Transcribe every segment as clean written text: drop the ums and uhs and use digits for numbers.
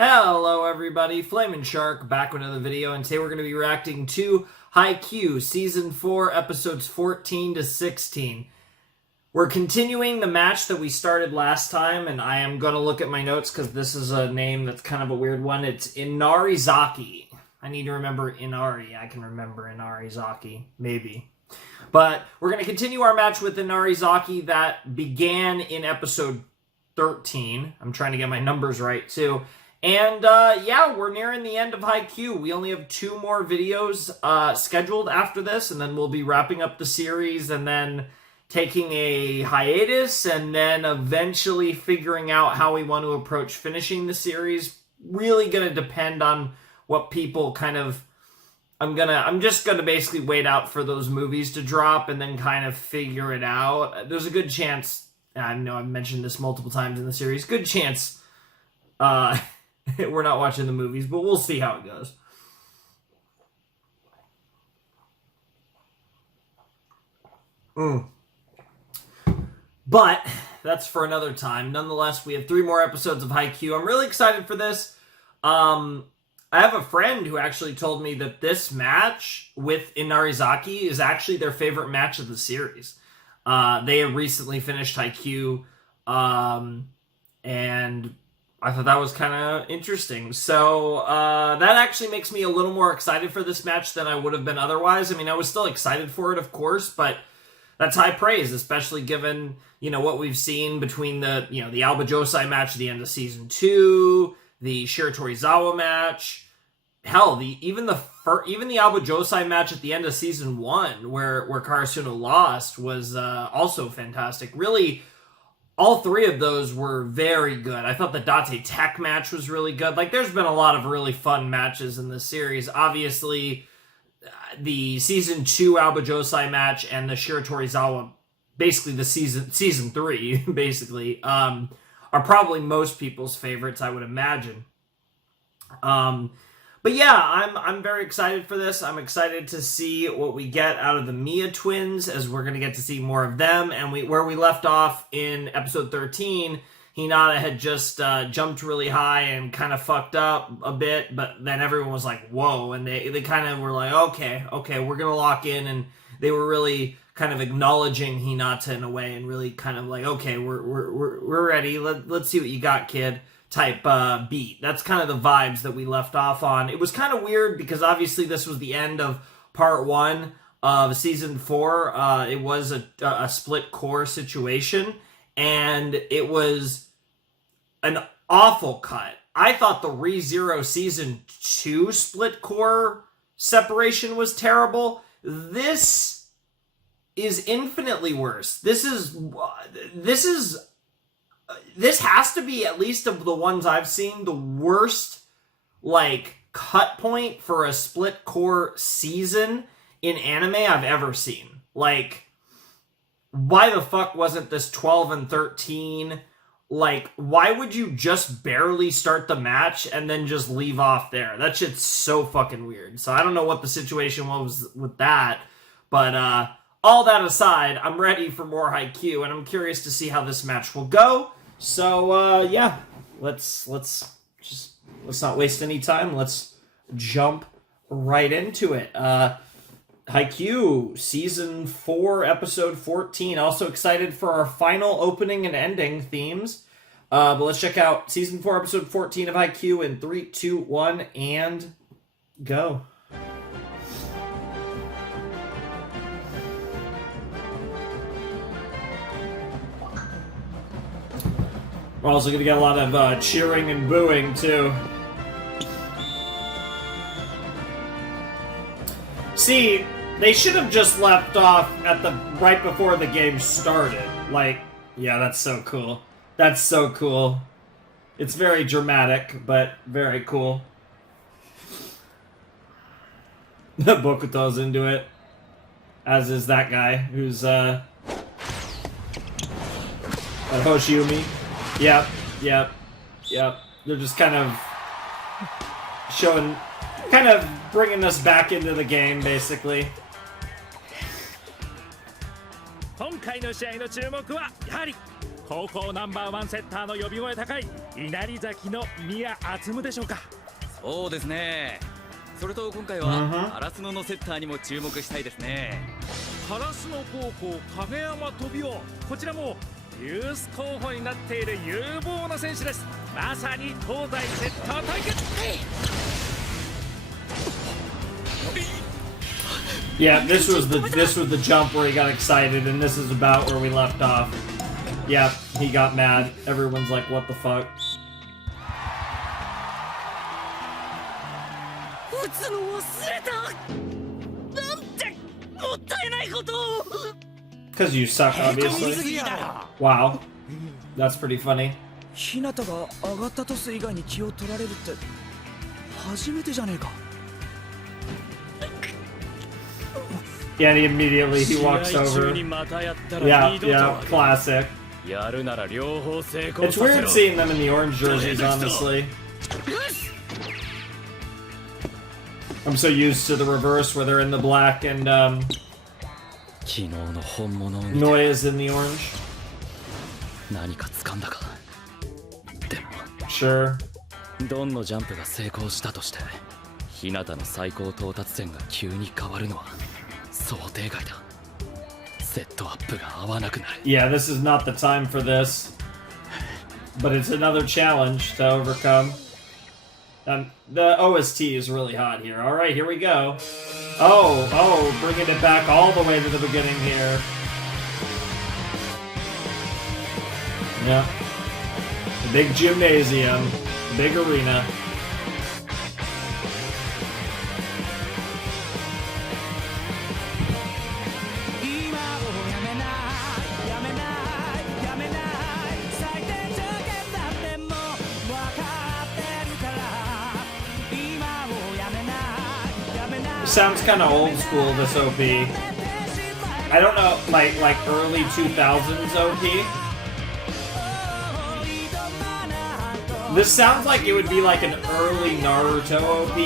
Hello everybody, Flamin' Shark back with another video, and today we're going to be reacting to Haikyuu, Season 4, Episodes 14 to 16. We're continuing the match that we started last time, and I am going to look at my notes because this is a name that's kind of a weird one. It's Inarizaki. I need to remember Inari. I can remember Inarizaki, maybe. But we're going to continue our match with Inarizaki that began in Episode 13. I'm trying to get my numbers right, too. And, yeah, we're nearing the end of Haikyuu. We only have 2 more videos scheduled after this, and then we'll be wrapping up the series, and then taking a hiatus, and then eventually figuring out how we want to approach finishing the series. Really gonna depend on what people kind of... I'm just gonna basically wait out for those movies to drop, and then kind of figure it out. There's a good chance, I know I've mentioned this multiple times in the series, good chance, we're not watching the movies, but we'll see how it goes. But that's for another time. Nonetheless, we have 3 more episodes of Haikyuu. I'm really excited for this. I have a friend who actually told me that this match with Inarizaki is actually their favorite match of the series. They have recently finished Haikyuu, and I thought that was kind of interesting. So that actually makes me a little more excited for this match than I would have been otherwise. I mean, I was still excited for it, of course, but that's high praise, especially given, you know, what we've seen between the, you know, the Alba Josai match at the end of Season 2, the Shiratorizawa match. Hell, even the Alba Josai match at the end of Season 1, where Karasuno lost, was also fantastic. Really, all 3 of those were very good. I thought the Date Tech match was really good. Like, there's been a lot of really fun matches in this series. Obviously, the Season 2 Alba Josai match and the Shiratorizawa, basically the Season 3, basically, are probably most people's favorites, I would imagine. But yeah, I'm very excited for this. I'm excited to see what we get out of the Mia twins, as we're going to get to see more of them. And where we left off in episode 13, Hinata had just jumped really high and kind of fucked up a bit, but then everyone was like, whoa, and they kind of were like, okay, we're going to lock in, and they were really kind of acknowledging Hinata in a way, and really kind of like, okay, we're ready, let's see what you got, kid, type beat. That's kind of the vibes that we left off on. It was kind of weird because obviously this was the end of part 1 of Season 4. It was a split core situation, and it was an awful cut. I thought the ReZero Season 2 split core separation was terrible. This is infinitely worse. This has to be, at least of the ones I've seen, the worst, like, cut point for a split core season in anime I've ever seen. Like, why the fuck wasn't this 12 and 13? Like, why would you just barely start the match and then just leave off there? That shit's so fucking weird. So I don't know what the situation was with that, but all that aside, I'm ready for more Haikyuu, and I'm curious to see how this match will go. So yeah, let's not waste any time. Let's jump right into it. Haikyuu, Season 4, Episode 14. Also excited for our final opening and ending themes. But let's check out Season 4, Episode 14 of Haikyuu in 3, 2, 1, and go. We're also going to get a lot of cheering and booing, too. See, they should have just left off at right before the game started. Like, yeah, that's so cool. That's so cool. It's very dramatic, but very cool. Bokuto's into it. As is that guy, who's, Hoshiumi. Yep. They're just kind of bringing us back into the game, basically. 今回の試合の注目はやはり高校ナンバーワンセッターの呼び声高い稲荷崎の宮敦でしょうか。そうですね。それと今回はカラスノのセッターにも注目したいですね。カラスノ高校影山飛雄、こちらもユース候補になっている有望な選手です。まさに東西セッター対決。Yeah, this was the jump where he got excited, and this is about where we left off. Yeah, he got mad. Everyone's like, "What the fuck?" Because you suck, obviously. Wow, that's pretty funny. 日向が上がったトス以外に気を取られるって初めてじゃねえか。Yeah, and he walks over. Yeah, classic. It's weird seeing them in the orange jerseys, honestly. I'm so used to the reverse where they're in the black and Noi is in the orange. Sure. どんなジャンプが成功したとして日向の最高到達点が急に変わるのは想定外だ。セットアップが合わなくなる。 Yeah, this is not the time for this. But it's another challenge to overcome. The OST is really hot here. Alright, here we go. Oh, bringing it back all the way to the beginning here. Yeah. The big gymnasium. Big arena. Sounds kind of old school, this OP. I don't know, like early 2000s OP. This sounds like it would be like an early Naruto OP,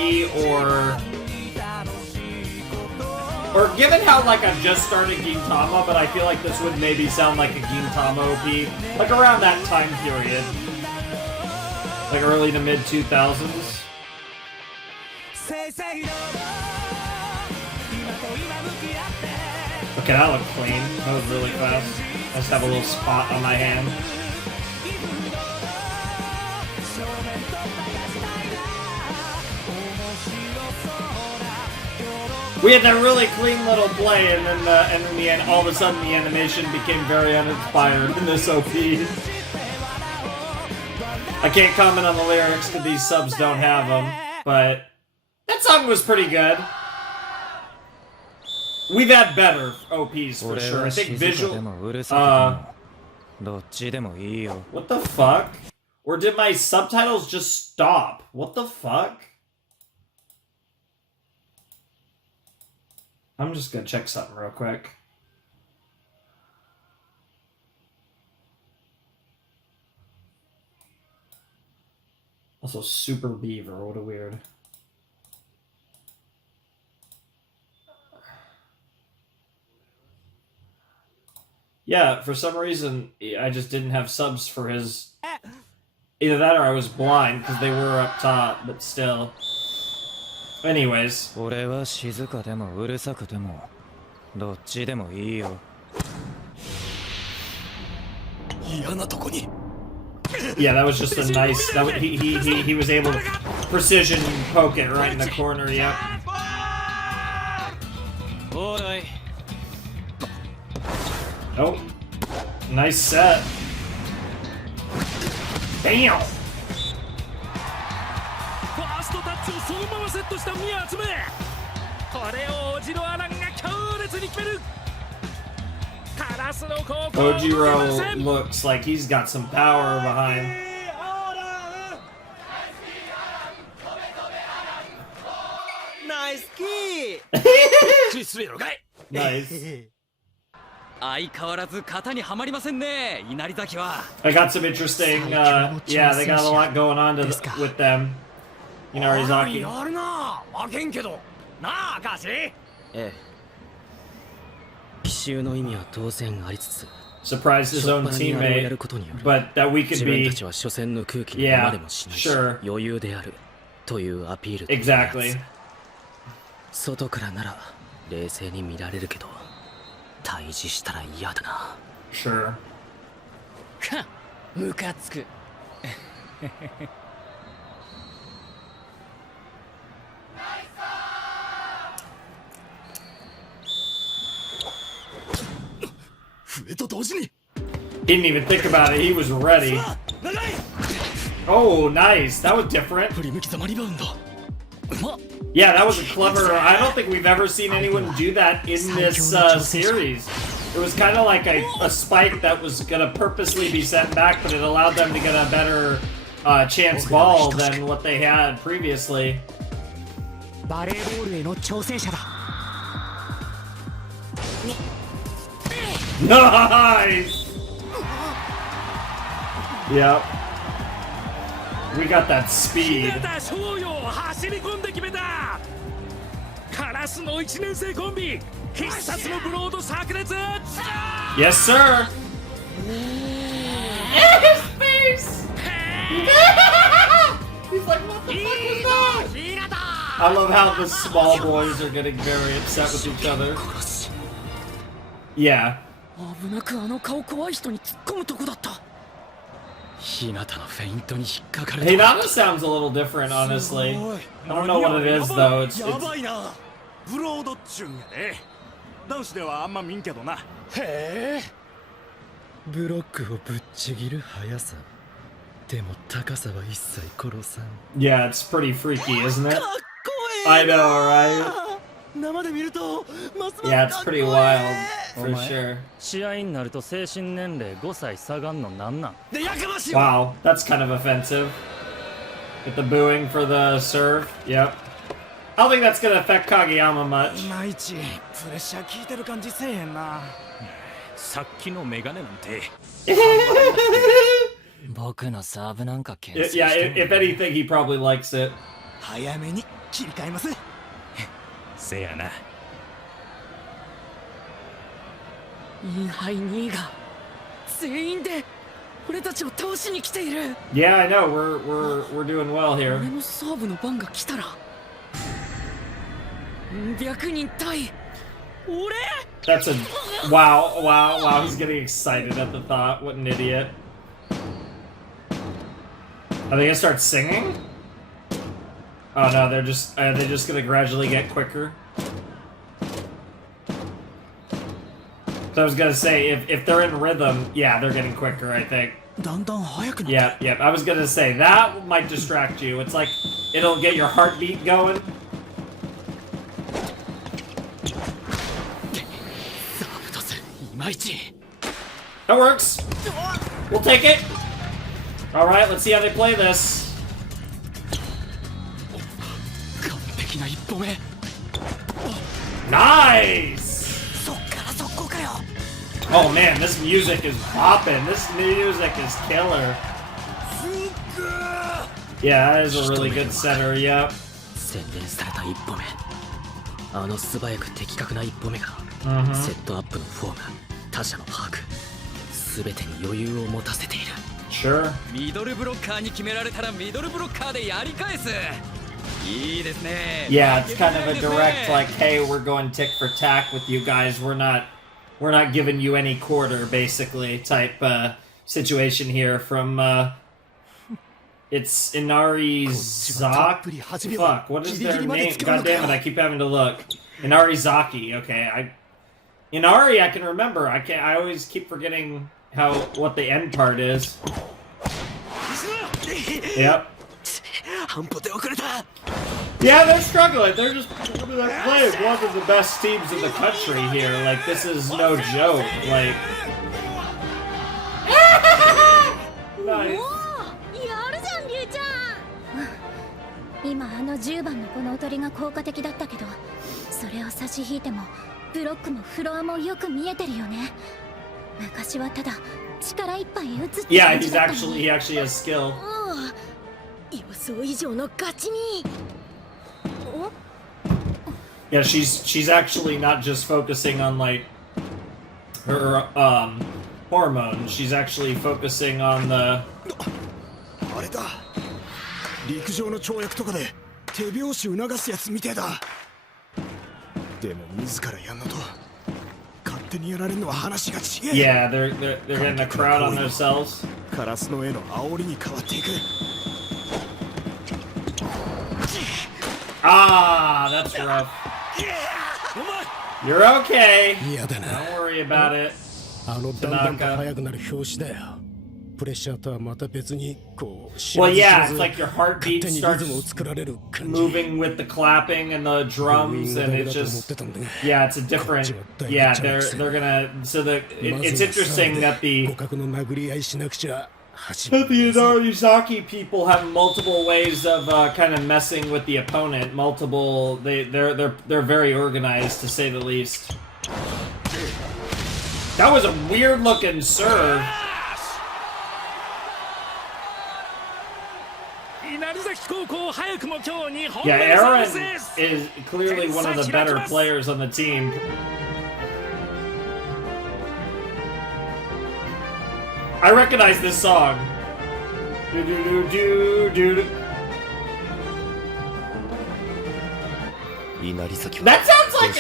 or given how like I've just started Gintama, but I feel like this would maybe sound like a Gintama OP, like around that time period, like early to mid 2000s. Okay, that looked clean. That was really fast. I just have a little spot on my hand. We had that really clean little play, and then the end, all of a sudden the animation became very uninspired in this OP. I can't comment on the lyrics because these subs don't have them, but that song was pretty good. We've had better OPs for sure. I think visual. What the fuck? Or did my subtitles just stop? What the fuck? I'm just gonna check something real quick. Also, Super Beaver. What a weird. Yeah, for some reason, I just didn't have subs for his... Either that or I was blind, because they were up top, but still. Anyways. Yeah, that was just a nice... He was able to precision poke it right in the corner, yep. Oh, nice set. Bam! Ojiro looks like he's got some power behind. Nice key. Nice. I got some interesting, yeah, they got a lot going on with them. Inarizaki. surprised his own teammate, but that we could be. Yeah, sure. Exactly. 外からなら冷静に見られるけど対峙したら嫌だな。 Sure. は、ムカつく。笛と同時に。 He didn't even think about it. He was ready. Oh, nice. That was different. 振り向きざまリバウンド。 Yeah, that was a clever. I don't think we've ever seen anyone do that in this series. It was kind of like a spike that was gonna purposely be sent back, but it allowed them to get a better chance ball than what they had previously. バレーボールへの挑戦者だ。 Nice. Yep. We got that speed. 走り込んで決めた。カラスの1年生コンビ、必殺のブロード炸裂。 Yes, sir. His face. He's like, what the fuck was that? I love how the small boys are getting very upset with each other. Yeah. 危なくあの顔怖い人に突っ込むとこだった。 Hinata sounds a little different, honestly. I don't know what it is, though. It's ブロードっちゅうんやね。男子ではあんま見んけどな。へえ。ブロックをぶっちぎる速さ。でも高さは一切殺さん。 yeah, it's pretty freaky, isn't it? かっこいい。 I know, right? 生で見るとますます Yeah, it's pretty wild, for sure. 試合になると精神年齢5歳下がんのなんなん。でやかましい。 Wow, that's kind of offensive. With the booing for the serve. Yep. I don't think that's gonna affect Kageyama much. いまいちプレッシャー効いてる感じせえへんな。さっきのメガネなんて。僕のサーブなんか牽 Yeah, if anything, he probably likes it. 早めに切り替えます。 せやな。インハイ2位が全員で俺たちを倒しに来ている。 Yeah, I know. We're doing well here. 俺のサーブの番が来たら100人対俺。 That's a wow. He's getting excited at the thought. What an idiot. Are they gonna start singing? Oh no, they're just gonna gradually get quicker. So I was gonna say, if they're in rhythm, yeah, they're getting quicker, I think. だんだん速くなって。 Yeah. I was gonna say, that might distract you. It's like, it'll get your heartbeat going. サーブトスいまいち。 That works. We'll take it. Alright, let's see how they play this. 完璧な一歩目。 Nice! そっから速攻かよ。 Oh man, this music is popping. This music is killer. Yeah, that is a really good center, yep. 洗練された一歩目。あの素早く的確な一歩目が、セットアップのフォーム、他者の把握、すべてに余裕を持たせている。 Sure. ミドルブロッカーに決められたらミドルブロッカーでやり返す。いいですね。 Yeah, it's kind of a direct, like, hey, we're going tick for tack with you guys. We're not giving you any quarter, basically, type situation here from it's Inarizaki. Fuck, what is their name? God damn it, I keep having to look. Inarizaki. Okay, Inari I can remember. I always keep forgetting what the end part is. Yep. 半歩で遅れた。 Yeah, they're struggling. They're playing one of the best teams in the country here. Like, this is no joke. Like, nice. やるじゃんリュウちゃん。今あの10番のこの踊りが効果的だったけど、それを差し引いてもブロックもフロアもよく見えてるよね。昔はただ力いっぱい打つって Yeah, 感じだったのに。 he actually has skill. 予想以上の勝ちに。 Yeah, she's actually not just focusing on like her hormones. She's actually focusing on the. あれだ陸上の跳躍とかで手拍子促すやつみてえだでも自らやんのと勝手にやられるのは話が違え Yeah, they're getting a crowd on themselves. カラスのへの煽りに変わっていく Ah, that's rough. You're okay. 嫌だな Don't worry about it. あのだんだんと速くなる拍子だよプレッシャーとはまた別にこう Well, yeah, it's like your heartbeat 勝手にリ starts ズムを作られる感じ moving with the clapping and the drums, and it's just yeah, it's a different yeah. They're gonna so it's interesting that the 互角の殴り合いしなくちゃ But the Inarizaki people have multiple ways of kind of messing with the opponent. Multiple, they're very organized to say the least. That was a weird looking serve. Yeah, Aaron is clearly one of the better players on the team. I recognize this song. Do do do do do do. That sounds like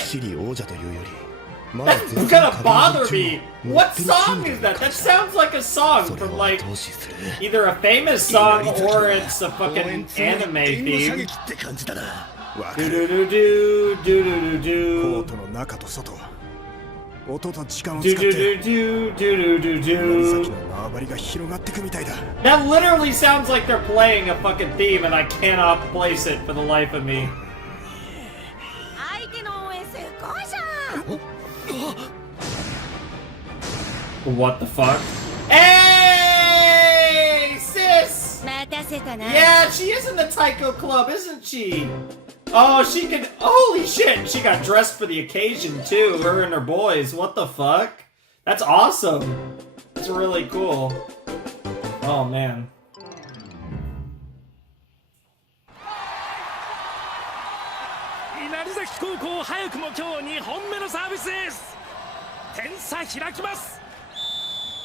that's gonna bother me. What song is that? That sounds like a song from like either a famous song or it's a fucking anime theme. Do do do do do do do. コートの中と外音と時間を Do 使っ do て do do do do 先 do. の縄張りが広がってくみたいだ That literally sounds like they're playing a fucking theme, and I cannot place it for the life of me. 相手の応援すごいじゃん What the fuck? Hey, sis! 待たせたな Yeah, she is in the Taiko Club, isn't she? Oh, she can. Holy shit! She got dressed for the occasion too. Her and her boys. What the fuck? That's awesome. That's really cool. Oh man. Inarizaki 高校早くも今日2本目のサービスです点差開きます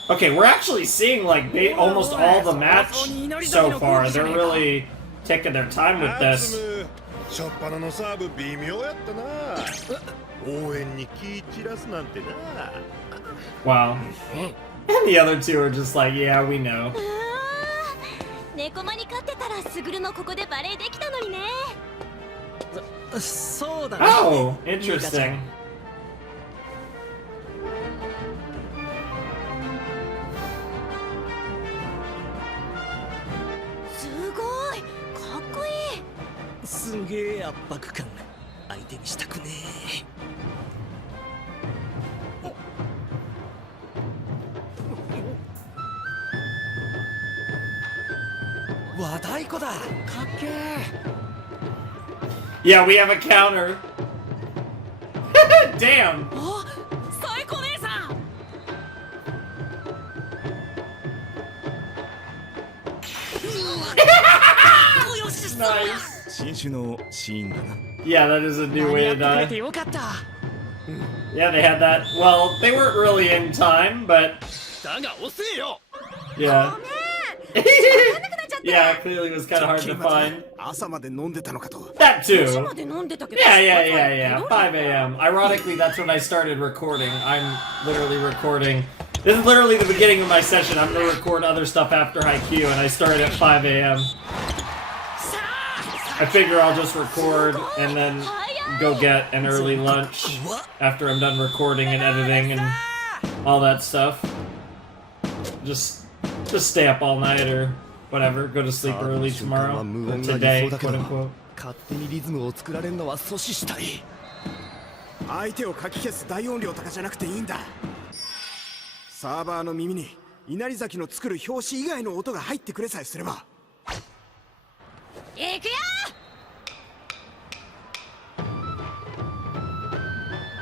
Okay, we're actually seeing like almost all the match so far. They're really taking their time with this. しょっぱなのサーブ微妙やったな応援に気散らすなんてな Wow. And the other two are just like, yeah, we know. 猫間に勝ってたらスグルもここでバレーできたのにねそうだね Oh, interesting. すごいかっこいいすげえ圧迫感相手にしたくねえ和太鼓だかっけえ Yeah, we have a counter. Damn. あ最高姉さん Nice. 新種のシーンだな Yeah, that is a new way to やってくれて die. よかった Yeah, they had that. Well, they weren't really in time, but だが遅えよ yeah. ごめん分かんなくなっちゃった Yeah, clearly it was kind of hard to find. 朝まで飲んでたのかと That 朝 too. まで飲んでたけど Yeah, yeah, yeah, yeah. 5 a.m. Ironically, that's when I started recording. I'm literally recording. This is literally the beginning of my session. I'm gonna record other stuff after Haikyuu, and I started at 5 a.m. I figure I'll just record and then go get an early lunch after I'm done recording and editing and all that stuff. Just stay up all night or whatever. Go to sleep early tomorrow. Or today, quote unquote. 勝手にリズムを作られるのは阻止したい相手をかき消す大音量とかじゃなくていいんだサーバーの耳に稲荷崎の作る拍子以外の音が入ってくれさえすれば行くよ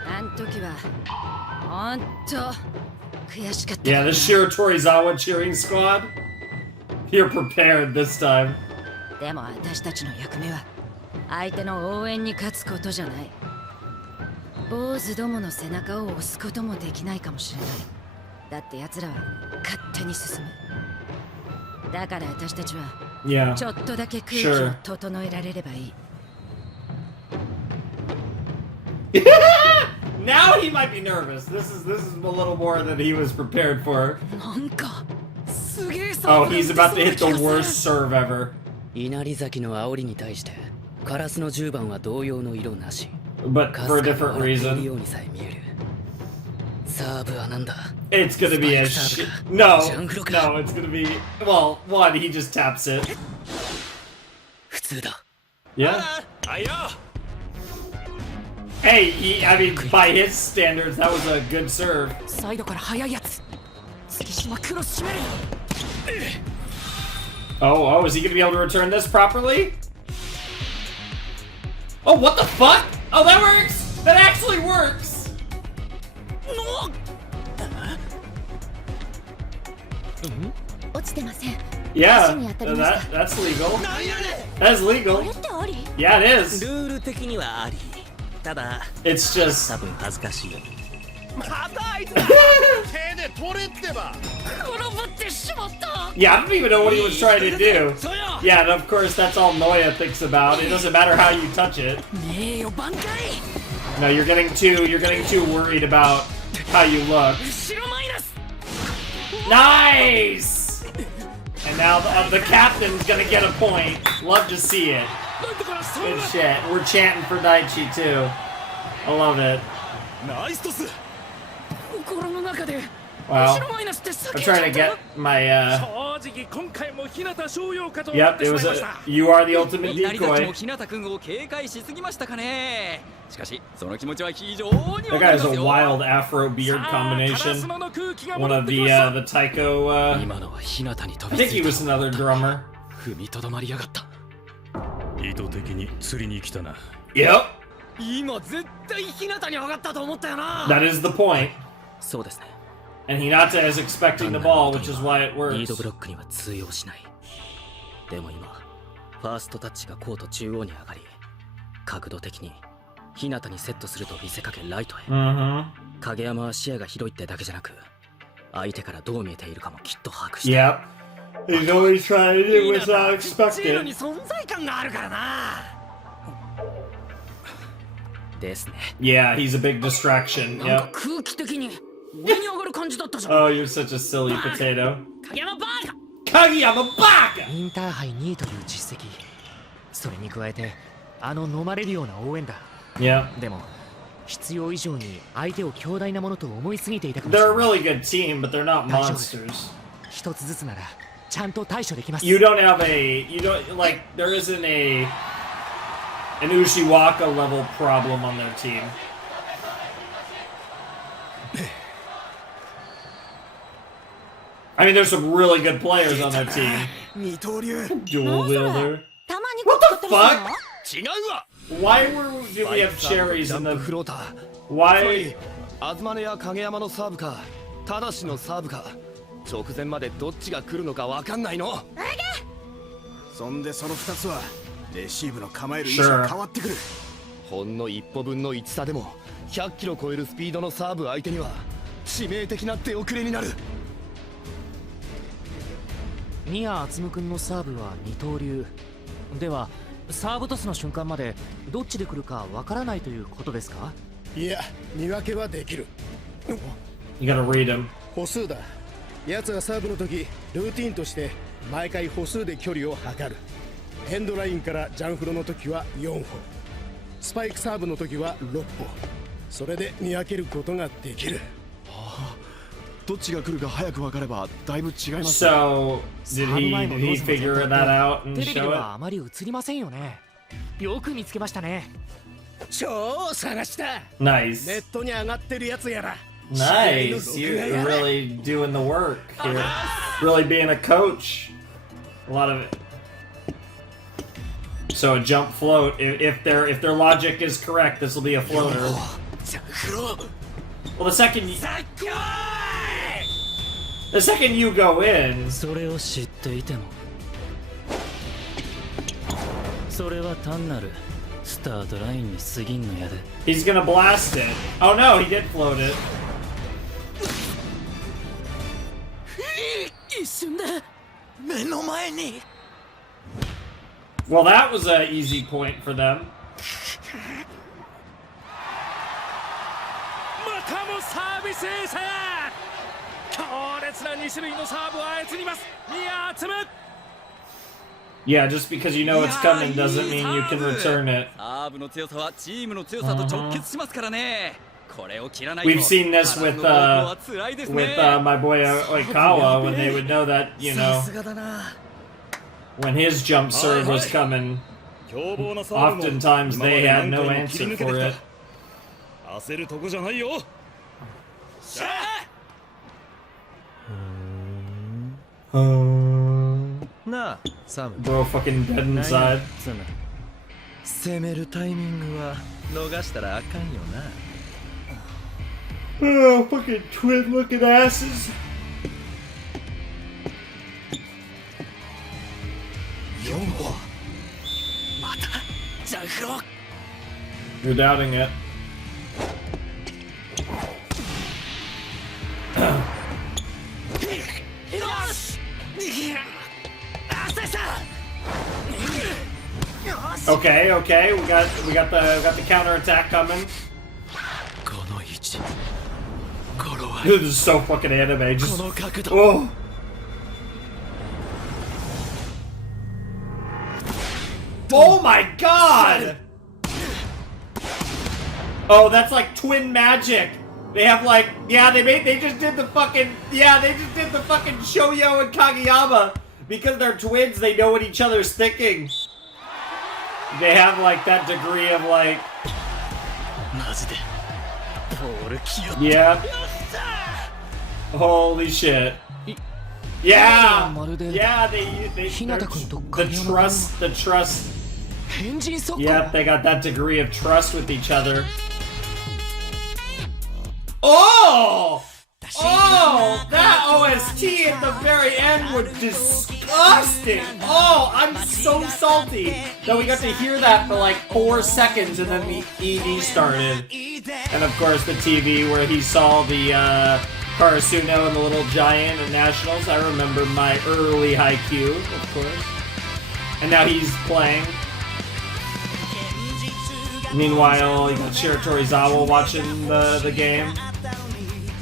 あん時はほんと悔しかった Yeah, the Shiratorizawa cheering squad. You're prepared this time. でも私たちの役目は相手の応援に勝つことじゃない坊主どもの背中を押すこともできないかもしれないだって奴らは勝手に進む。だから私たちは Yeah. ちょっとだけ空気を Sure. 整えられればいい。Now he might be nervous. This is a little more than he was prepared for. なんかすげえさ。 Oh, he's about to hit the worst serve ever. 稲荷崎の煽りに対してカラスの10番は同様の色なし。 But か for す a か different に笑っている reason. ようにさえ見える。サーブはなんだ。 It's gonna be a shit. No, no, it's gonna be. Well, one, he just taps it. 普通だ。 Yeah. あいや Hey, I mean, by his standards, that was a good serve. サイドから速いやつ。月島クロス締める。 Oh, is he gonna be able to return this properly? Oh, what the fuck? Oh, that works! That actually works! No! 落ちてません。 Yeah, 足に当たりました that's legal. That's こ legal. れってあり？ Yeah, it is. ルール的にはあり。ただ It's just. 多分恥ずかしいよ。またあいつ手で取れってば。転ぶってしまった。 Yeah, I don't even know what he was trying to do. そや。 Yeah, and of course, that's all Noya thinks about. It doesn't matter how you touch it. ねえよ挽回。 No, you're getting too worried about how you look. 後ろマイナス。 Nice! And now the captain's gonna get a point. Love to see it. なんだからそ Good shit. We're chanting for Daichi too. I love it. ナイストス。心の中で Wow. 後ろマイナスって叫 I'm んじゃ trying to った get my 正直今回も日向翔陽かと思っ Yep, て it しま was いまし a た you are the ultimate 稲荷崎も decoy. 日向君を警戒しすぎましたかね。しかしその気持ちは非常に That わか guy り has ます a よ。 wild afro beard さあ combination. 烏野の空気が One 戻っ of てき the ました the Taiko 今のは日向に飛 I び think つ he いた。 was another drummer. 踏みとどまりやがった。意図的に釣りに来たな。 Yep, 今絶対日向に上がったと思ったよな。 that is the point. そうですね。 And Hinata is expecting the ball, which is why it リード works. ブロックには通用しない。でも今ファーストタッチがコート中央に上がり、角度的に日向にセットすると見せかけライトへ。 Mm-hmm. 影山は視野が広いってだけじゃなく、相手からどう見えているかもきっと把握してる。 Yep. He's always trying to do what's not チームに expected. 存在感があるからな。ですね。 Yeah, he's a big distraction. なんか Yep. 空気的に上に上がる感じだったじゃん。 Oh, you're such a silly potato. 影山バーカ。 Kageyama Baka! インターハイ2位という実績、それに加えて飲まれるような応援だ。 Yep. でも必要以上に相手を強大なものと思いすぎていたかもしれ They're a ない。 really good team, but they're not monsters. 一つずつならちゃんと対処できます。 You don't have you don't, like, there isn't an Ushiwaka level problem on their team. I mean, there's some really good players on their team. 二刀流。 Dual wielder. たまに What こ the っち取ったりするの？ fuck? 違うわ。 Why did we have cherries ジャ in ンプ the... フローター。つま Why? り東根や影山のサーブか正のサーブか直前までどっちが来るのかわかんないの。そんでその二つはレシーブの構える位置が変わってくる。ほんの一歩分の1差でも100キロ超えるスピードのサーブ相手には致命的な手遅れになる。宮敦夢君のサーブは二刀流では、サーブトスの瞬間までどっちで来るかわからないということですか？いや、見分けはできる。 You gotta read him. 歩数だ。奴がサーブの時、ルーティンとして毎回歩数で距離を測る。エンドラインからジャンフロの時は4歩、スパイクサーブの時は6歩。それで見分けることができる。どっちが来るか早く分かればだいぶ違います。 So, did he figure that out and テレビで show は it? あまり映りませんよね。よく見つけましたね。超探した。ネ Nice. ットに上がってるやつやら。 Nice. You're really doing the work here. Really being a coach. A lot of it. So a jump float. If their logic is correct, this will be a floater. Well, the second you go in, それを知っていても、それは単なるスタートラインに過ぎんのやで。 he's gonna blast it. Oh no, he did float it. Well, that was an easy point for them. またもサービスエース。強烈な2種類のサーブを操ります宮津。 Yeah, just because you know it's coming doesn't mean you can return it. We've seen this with my boy Oikawa when they would know that, you know, when his jump serve was coming, oftentimes they had no answer for it. Bro fucking dead inside. 攻めるタイミングは逃したらあかんよな。 Oh, fucking twin looking asses. You're doubting it. Okay, okay, we got the counterattack coming. Dude, this is so fucking anime. Just oh. Oh my god! Oh, that's like twin magic. They have like, yeah, they just did the fucking Shoyo and Kageyama. Because they're twins, they know what each other's thinking. They have like that degree of like, yeah. Holy shit. Yeah! Yeah, the trust. Yep, they got that degree of trust with each other. Oh! Oh! That OST at the very end was disgusting! Oh, I'm so salty that we got to hear that for like 4 seconds and then the ED started. And of course the TV where he saw the Karasuno and the little giant at Nationals. I remember my early Haikyuu, of course. And now he's playing. Meanwhile, you got Shiratorizawa watching the game.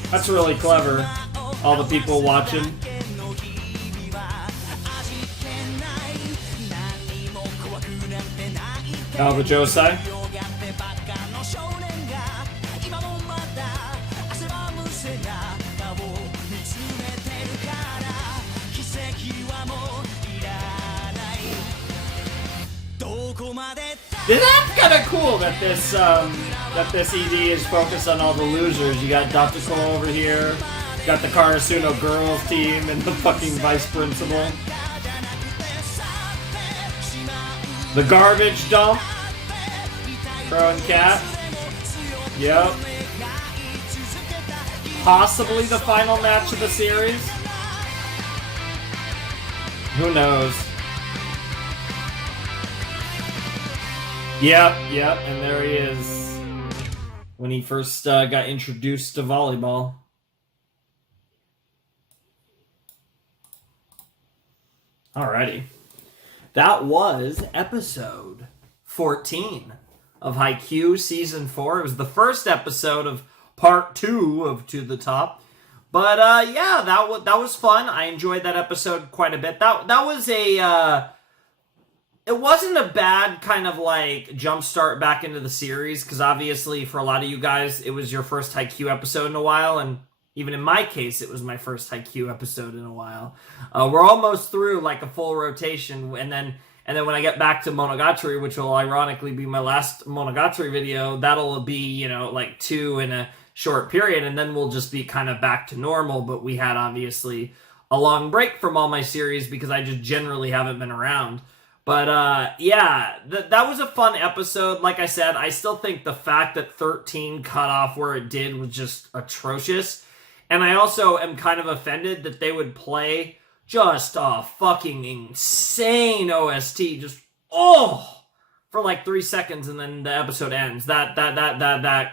That's really clever. All the people watching. Oh, the Josei. That's kind of cool that this ED is focused on all the losers. You got Doptical over here, you got the Karasuno girls team, and the fucking vice principal. The garbage dump. Crow and Cat. Yep. Possibly the final match of the series. Who knows? Yep, and there he is. When he first got introduced to volleyball. Alrighty. That was episode 14 of Haikyuu Season 4. It was the first episode of Part 2 of To The Top. But, yeah, that was fun. I enjoyed that episode quite a bit. That was a... It wasn't a bad kind of like jump start back into the series, because obviously for a lot of you guys, it was your first Haikyuu episode in a while, and even in my case, it was my first Haikyuu episode in a while. We're almost through like a full rotation, and then when I get back to Monogatari, which will ironically be my last Monogatari video, that'll be, you know, like 2 in a short period, and then we'll just be kind of back to normal. But we had obviously a long break from all my series because I just generally haven't been around. But, yeah, that was a fun episode. Like I said, I still think the fact that 13 cut off where it did was just atrocious. And I also am kind of offended that they would play just a fucking insane OST. Just, for like 3 seconds and then the episode ends. That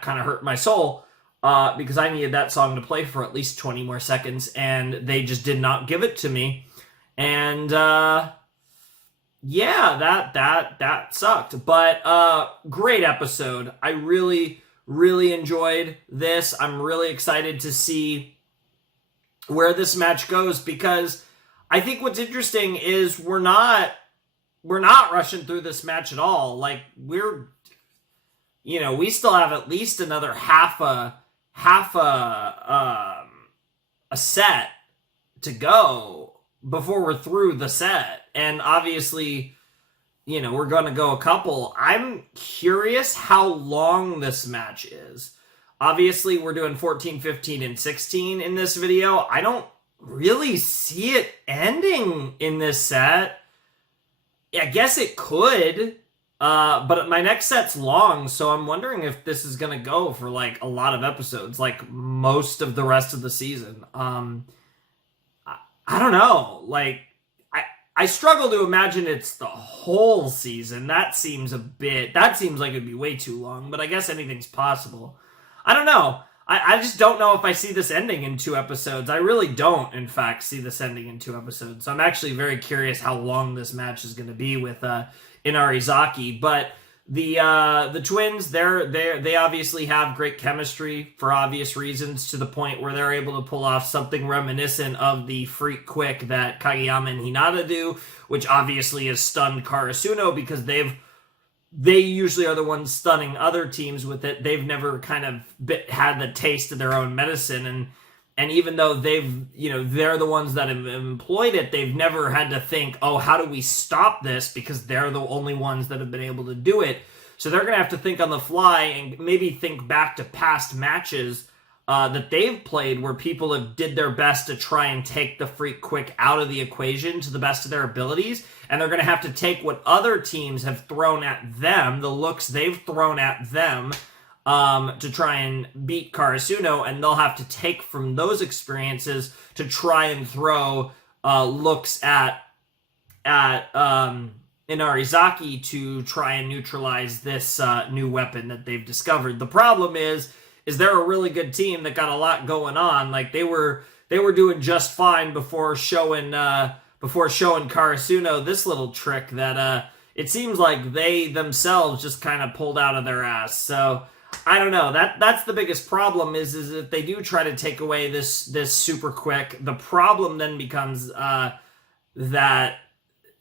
kind of hurt my soul. because I needed that song to play for at least 20 more seconds, and they just did not give it to me. And yeah, that sucked. But great episode. I really enjoyed this. I'm really excited to see where this match goes, because I think what's interesting is we're not rushing through this match at all. Like, we still have at least another half a set to go before we're through the set. And obviously, we're going to go a couple. I'm curious how long this match is. Obviously, we're doing 14, 15, and 16 in this video. I don't really see it ending in this set. I guess it could, but my next set's long, so I'm wondering if this is going to go for, like, a lot of episodes, like most of the rest of the season. I don't know. Like, I struggle to imagine it's the whole season. That seems like it'd be way too long, but I guess anything's possible. I don't know. I just don't know if I see this ending in 2 episodes. I really don't, in fact, see this ending in 2 episodes. So I'm actually very curious how long this match is going to be with Inarizaki. But the twins, they obviously have great chemistry for obvious reasons, to the point where they're able to pull off something reminiscent of the freak quick that Kageyama and Hinata do, which obviously has stunned Karasuno, because they usually are the ones stunning other teams with it. They've never kind of had the taste of their own medicine, and even though they're the ones that have employed it, they've never had to think, oh, how do we stop this? Because they're the only ones that have been able to do it. So they're going to have to think on the fly, and maybe think back to past matches that they've played where people have did their best to try and take the freak quick out of the equation to the best of their abilities. And they're going to have to take what other teams have thrown at them, the looks they've thrown at them, to try and beat Karasuno, and they'll have to take from those experiences to try and throw looks at Inarizaki to try and neutralize this new weapon that they've discovered. The problem is they're a really good team that got a lot going on. Like, they were doing just fine before showing Karasuno this little trick that it seems like they themselves just kind of pulled out of their ass. So I don't know. That's the biggest problem is if they do try to take away this super quick, the problem then becomes that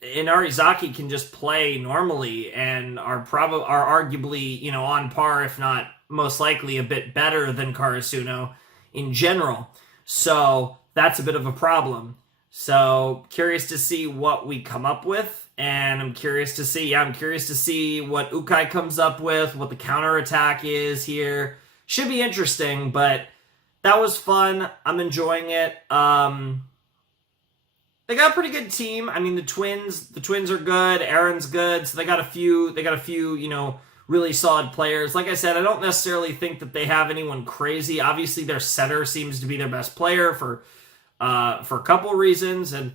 Inarizaki can just play normally and are arguably, on par, if not most likely a bit better than Karasuno in general. So that's a bit of a problem. So curious to see what we come up with, and I'm curious to see what Ukai comes up with, what the counterattack is here. Should be interesting, but that was fun. I'm enjoying it. They got a pretty good team. I mean, the twins are good. Aaron's good. So they got a few, really solid players. Like I said, I don't necessarily think that they have anyone crazy. Obviously, their setter seems to be their best player for a couple reasons, and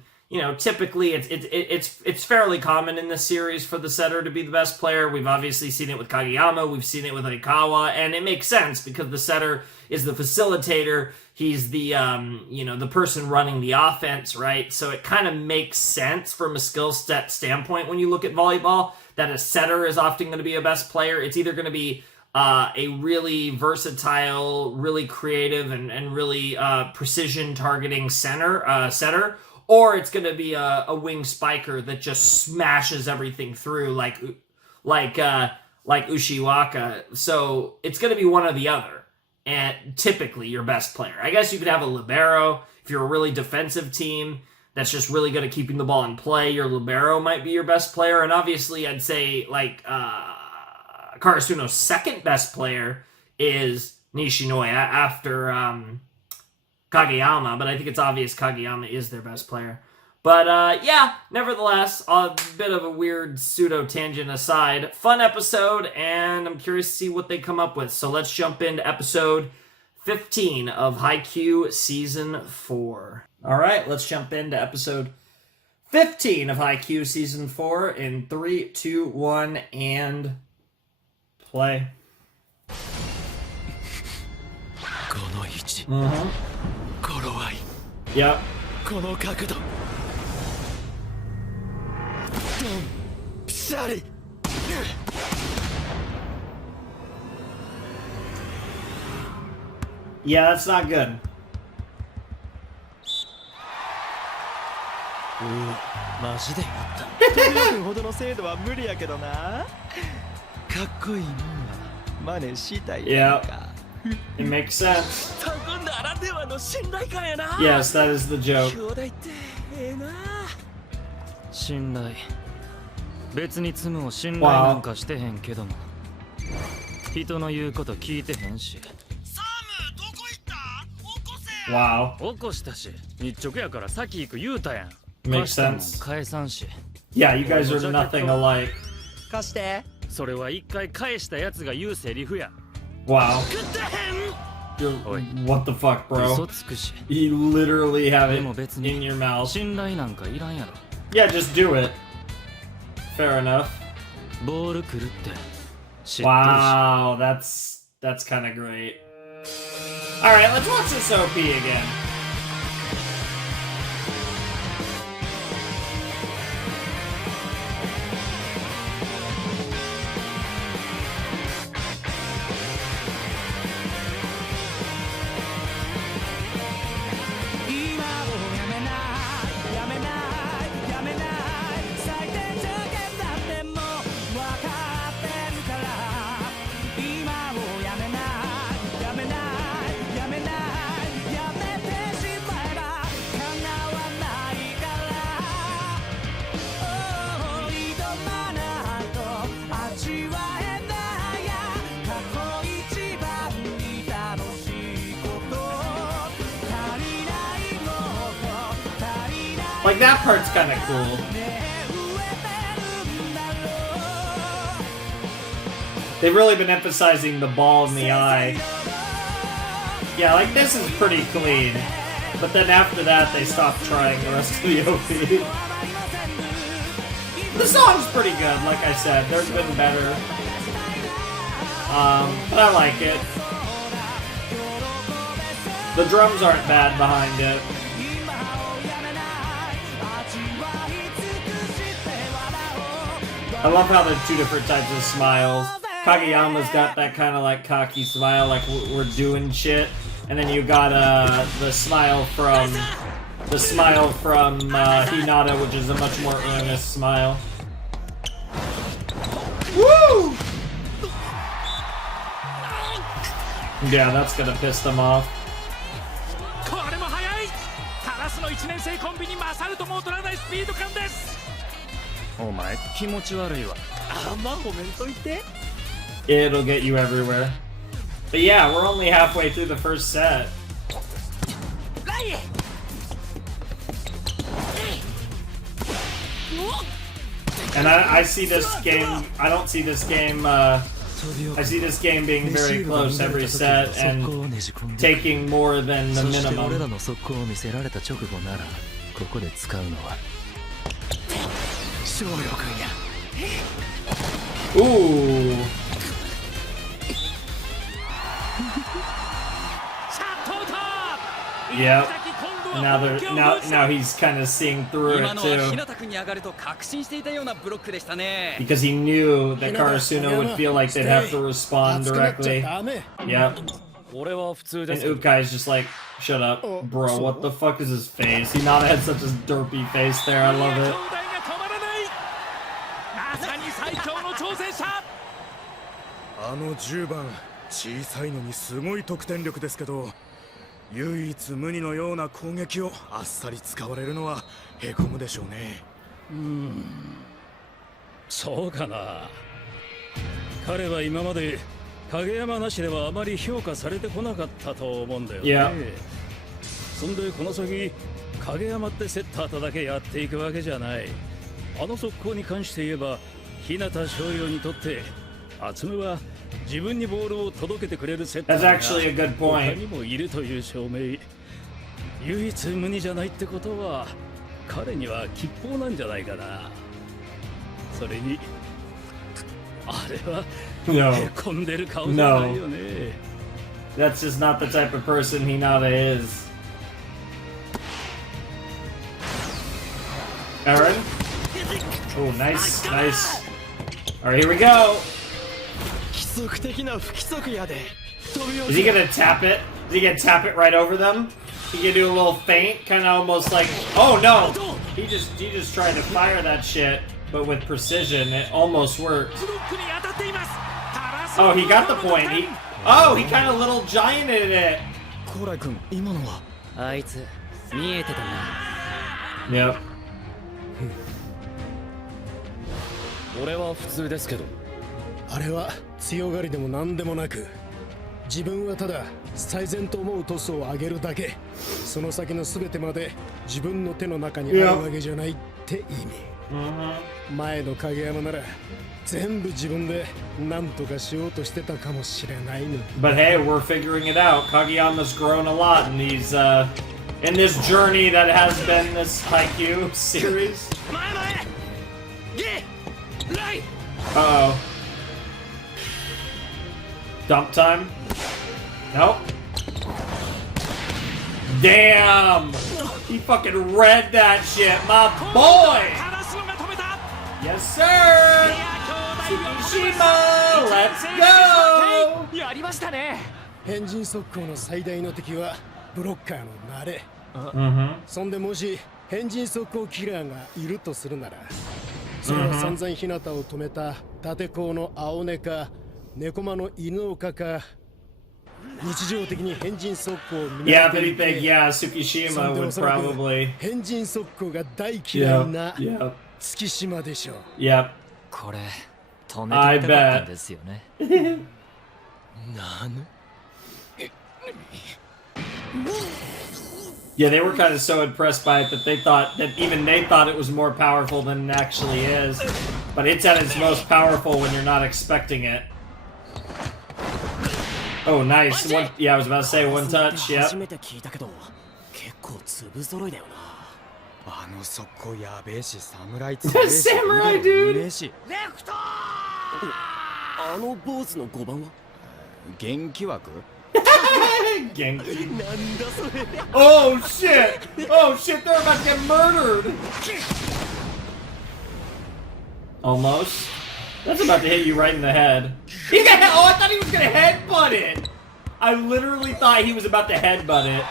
typically it's fairly common in this series for the setter to be the best player. We've obviously seen it with Kageyama, we've seen it with Aikawa, and it makes sense because the setter is the facilitator. He's the the person running the offense, right? So it kind of makes sense from a skill set standpoint when you look at volleyball that a setter is often going to be a best player. It's either going to be a really versatile, really creative, and really precision targeting setter, or it's going to be a wing spiker that just smashes everything through like Ushiwaka. So it's going to be one or the other, and typically your best player. I guess you could have a libero if you're a really defensive team that's just really good at keeping the ball in play. Your libero might be your best player, and obviously I'd say Karasuno's second best player is Nishinoya after Kageyama, but I think it's obvious Kageyama is their best player. But nevertheless, a bit of a weird pseudo-tangent aside, fun episode, and I'm curious to see what they come up with. So let's jump into episode 15 of Haikyuu Season 4. Alright, let's jump into episode 15 of Haikyuu Season 4 in 3, 2, 1, and play. 置、 Mm-hmm. 頃合い、 Yep. この角度、ピシャリ。 Yeah, that's not good. マジでやった飛び出るほどの精度は無理やけどな。かっこいいもんは真似したいやんか。 It makes sense. とこならではの信頼感やな。 Yes, that is the joke. 兄弟ってええな。信頼、別にツムを信頼なんかしてへんけども、人の言うこと聞いてへんし。 Wow. 起こしたし、日直やから先行く言うたやん。 Makes sense. 返さんし。 Yeah, you guys are nothing alike. 貸して。それは一回返したやつが言うセリフや。 Wow. What the fuck, bro? 嘘つくし。 You literally have で it も別 in に your mouth. 信頼なんかいらんやろ。 Yeah, just do it. Fair enough. ボール来るって知ってるし。 Wow, that's kind of great. All right, let's watch this OP again. Like, that part's kind of cool. They've really been emphasizing the ball in the eye. Yeah, like, this is pretty clean. But then after that, they stopped trying the rest of the OP. The song's pretty good, like I said. There's been better. But I like it. The drums aren't bad behind it. I love how there's two different types of smiles. Kageyama's got that kind of like cocky smile, like we're doing shit, and then you got the smile from Hinata, which is a much more earnest smile. Woo! Yeah, that's gonna piss them off. これも速い。カラスの1年生コンビに勝るとも劣らないスピード感です。 お前気持ち悪いわ。あんま褒めんといて。 It'll get you everywhere. But yeah, we're only halfway through the first set. And I see this game, I don't see this game, I see this game being very close every set and taking more than the そして俺ら minimum. の速攻を見せられた直後ならここで使うのは翔陽君や。 Ooh. Yep. Now he's kind of seeing through 今 it のは too. 日向君に上がると確信していたようなブロックでしたね。 Because he knew that Karasuno would feel like they'd have to respond directly. Yep. 俺は普通で And す。 Ukai's just like, shut up, bro, what the fuck is his face? He not had such a derpy face there, I love it. まさに最強の挑戦者。あの10番小さいのにすごい得点力ですけど、唯一無二のような攻撃をあっさり使われるのはへこむでしょうね。そうかな。彼は今まで影山なしではあまり評価されてこなかったと思うんだよね。 Yeah. そんでこの先影山ってセッターとだけやっていくわけじゃない。あの速攻に関して言えば日向翔陽にとって厚むは自分にボールを届けてくれるセッター That's が actually a good 他 point. にもいるという証明。唯一無二じゃないってことは彼には吉報なんじゃないかな。それにあれは No. へこんでる顔じゃないよね。That's just not the type of person Hinata is. Aaron? Oh, nice, nice. Alright, here we go. Is he gonna tap it? Is he gonna tap it right over them? He gonna do a little feint, kind of almost like, oh no! He just tried to fire that shit, but with precision. It almost worked. Oh, he got the point. He kind of little gianted it. Yep. 俺は普通ですけど。あれは強がりでも何でもなく、自分はただ最善と思うトスを上げるだけ。その先の全てまで自分の手の中にあるわけじゃないって意味。前の影山なら全部自分で何とかしようとしてたかもしれないの。But hey, we're figuring it out. Kageyama's grown a lot in these in this journey that has been this Haikyuu series. Uh-oh. Dump time? Nope. Damn! He fucking read that shit, my boy! Yes, sir! Tsukishima, let's go! やりましたね。変人速攻の最大の敵はブロッカーの慣れ。そんでもし変人速攻キラーがいるとするなら、それは散々日向を止めた立高の青根か猫間の犬岡か、日常的に変人速攻を見慣れていて、Tsukishima would probably 変人速攻が大嫌いな月島でしょう。これ止めてみたかったんですよね。なん Yeah, they were kind of so impressed by it that they thought that even they thought it was more powerful than it actually is. But it's at its most powerful when you're not expecting it. Oh, nice. One, yeah, I was about to say one touch. Yep. Samurai dude. あの坊主の5番は元気枠 Genki. Oh shit! Oh shit, they're about to get murdered! Almost. That's about to hit you right in the head. He got hit! Oh, I thought he was gonna headbutt it! I literally thought he was about to headbutt it.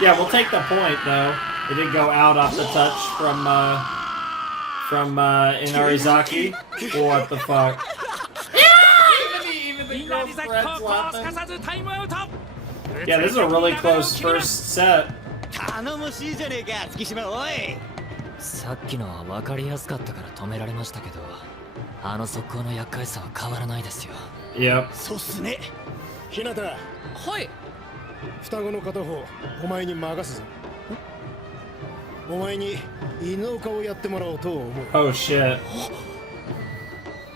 Yeah, we'll take the point though. It did go out off the touch from Inarizaki. What the fuck? Yeah, this is a really close first set. 頼もしいじゃねえか、月島おい。さっきのは分かりやすかったから止められましたけど、あの速攻の厄介さは変わらないですよ。Yep. そうっすね。日向。はい。双子の片方、お前に任すぞ。お前に犬岡をやってもらおうと思う。Oh shit.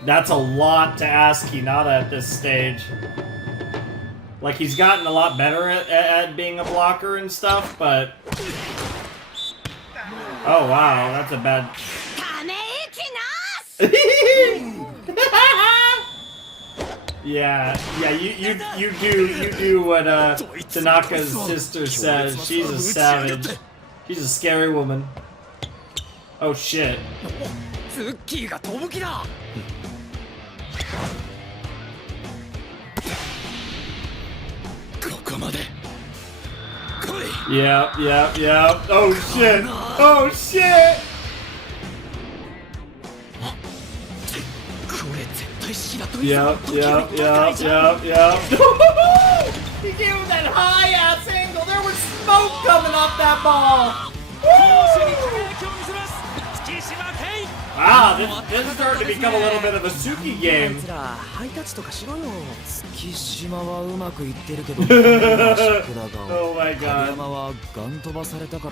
That's a lot to ask Hinata at this stage. Like, he's gotten a lot better at being a blocker and stuff, but... Oh wow, that's a bad... Yeah, you do what Tanaka's sister says. She's a savage. She's a scary woman. Oh shit. Yep. Oh shit. Oh shit. Yep. He gave him that high ass angle. There was smoke coming off that ball. Wow, this is starting to become a little bit of a Suki game. Oh my god.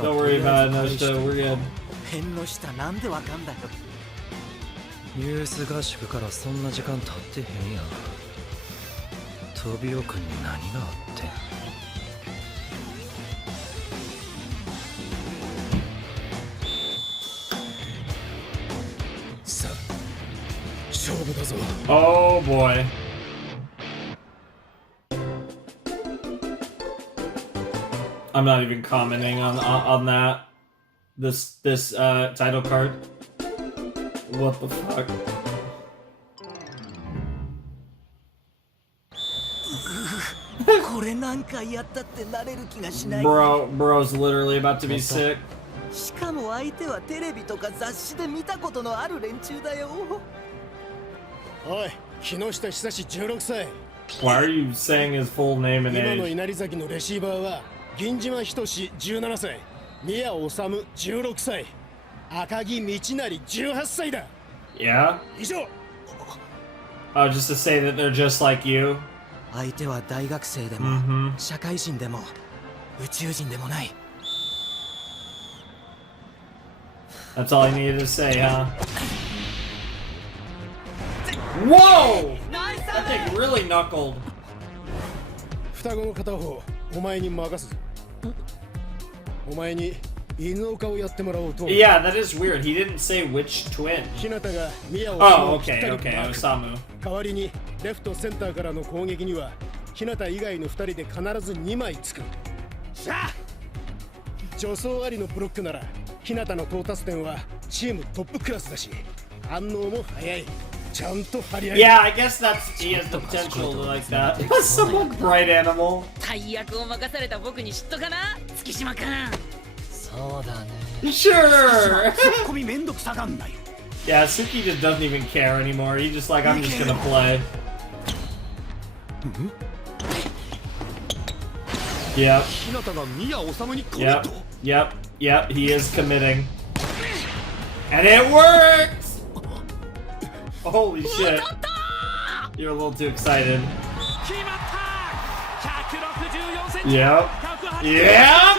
Don't worry about it, Noshita, we're good. ユース合宿からそんな時間経ってへんやん。飛び奥に何があってん。さあ、勝負だぞ。Oh boy. I'm not even commenting on that. This title card. What the fuck? Bro's literally about to be sick. しかも相手はテレビとか雑誌で見たことのある連中だよ。おい、木下久志16歳。Why are you saying his full name and 今の age? 稲荷崎のレシーバーは銀島仁17歳、宮治16歳、赤木道成18歳だ。Yeah? 以上。Oh, just to say that they're just like you? 相手は大学生でも、社会人でも、宇宙人でもない。That's all I needed to say, huh? Whoa! That thing really knuckled. 双子の片方、お前に任すぞ。お前に犬岡をやってもらおうと。Yeah, that is weird. He didn't say which twin. 日向が宮を Oh, okay, okay, Osamu. 代わりにレフトセンターからの攻撃には日向以外の2人で必ず2枚つく。しゃあ！助走ありのブロックなら日向の到達点はチームトップクラスだし、反応も早い。ちゃんと張り合い。Yeah, I guess he has the potential to like that. Some bright animal. 大役を任された僕に嫉妬かな、月島君。そうだね。 Sure. ツッコミめんどくさがんない。Yeah, Suki just doesn't even care anymore. He's just like, I'm just gonna play. Yep. Yep, he is committing. And it works! Holy shit. You're a little too excited. Yep. Yep!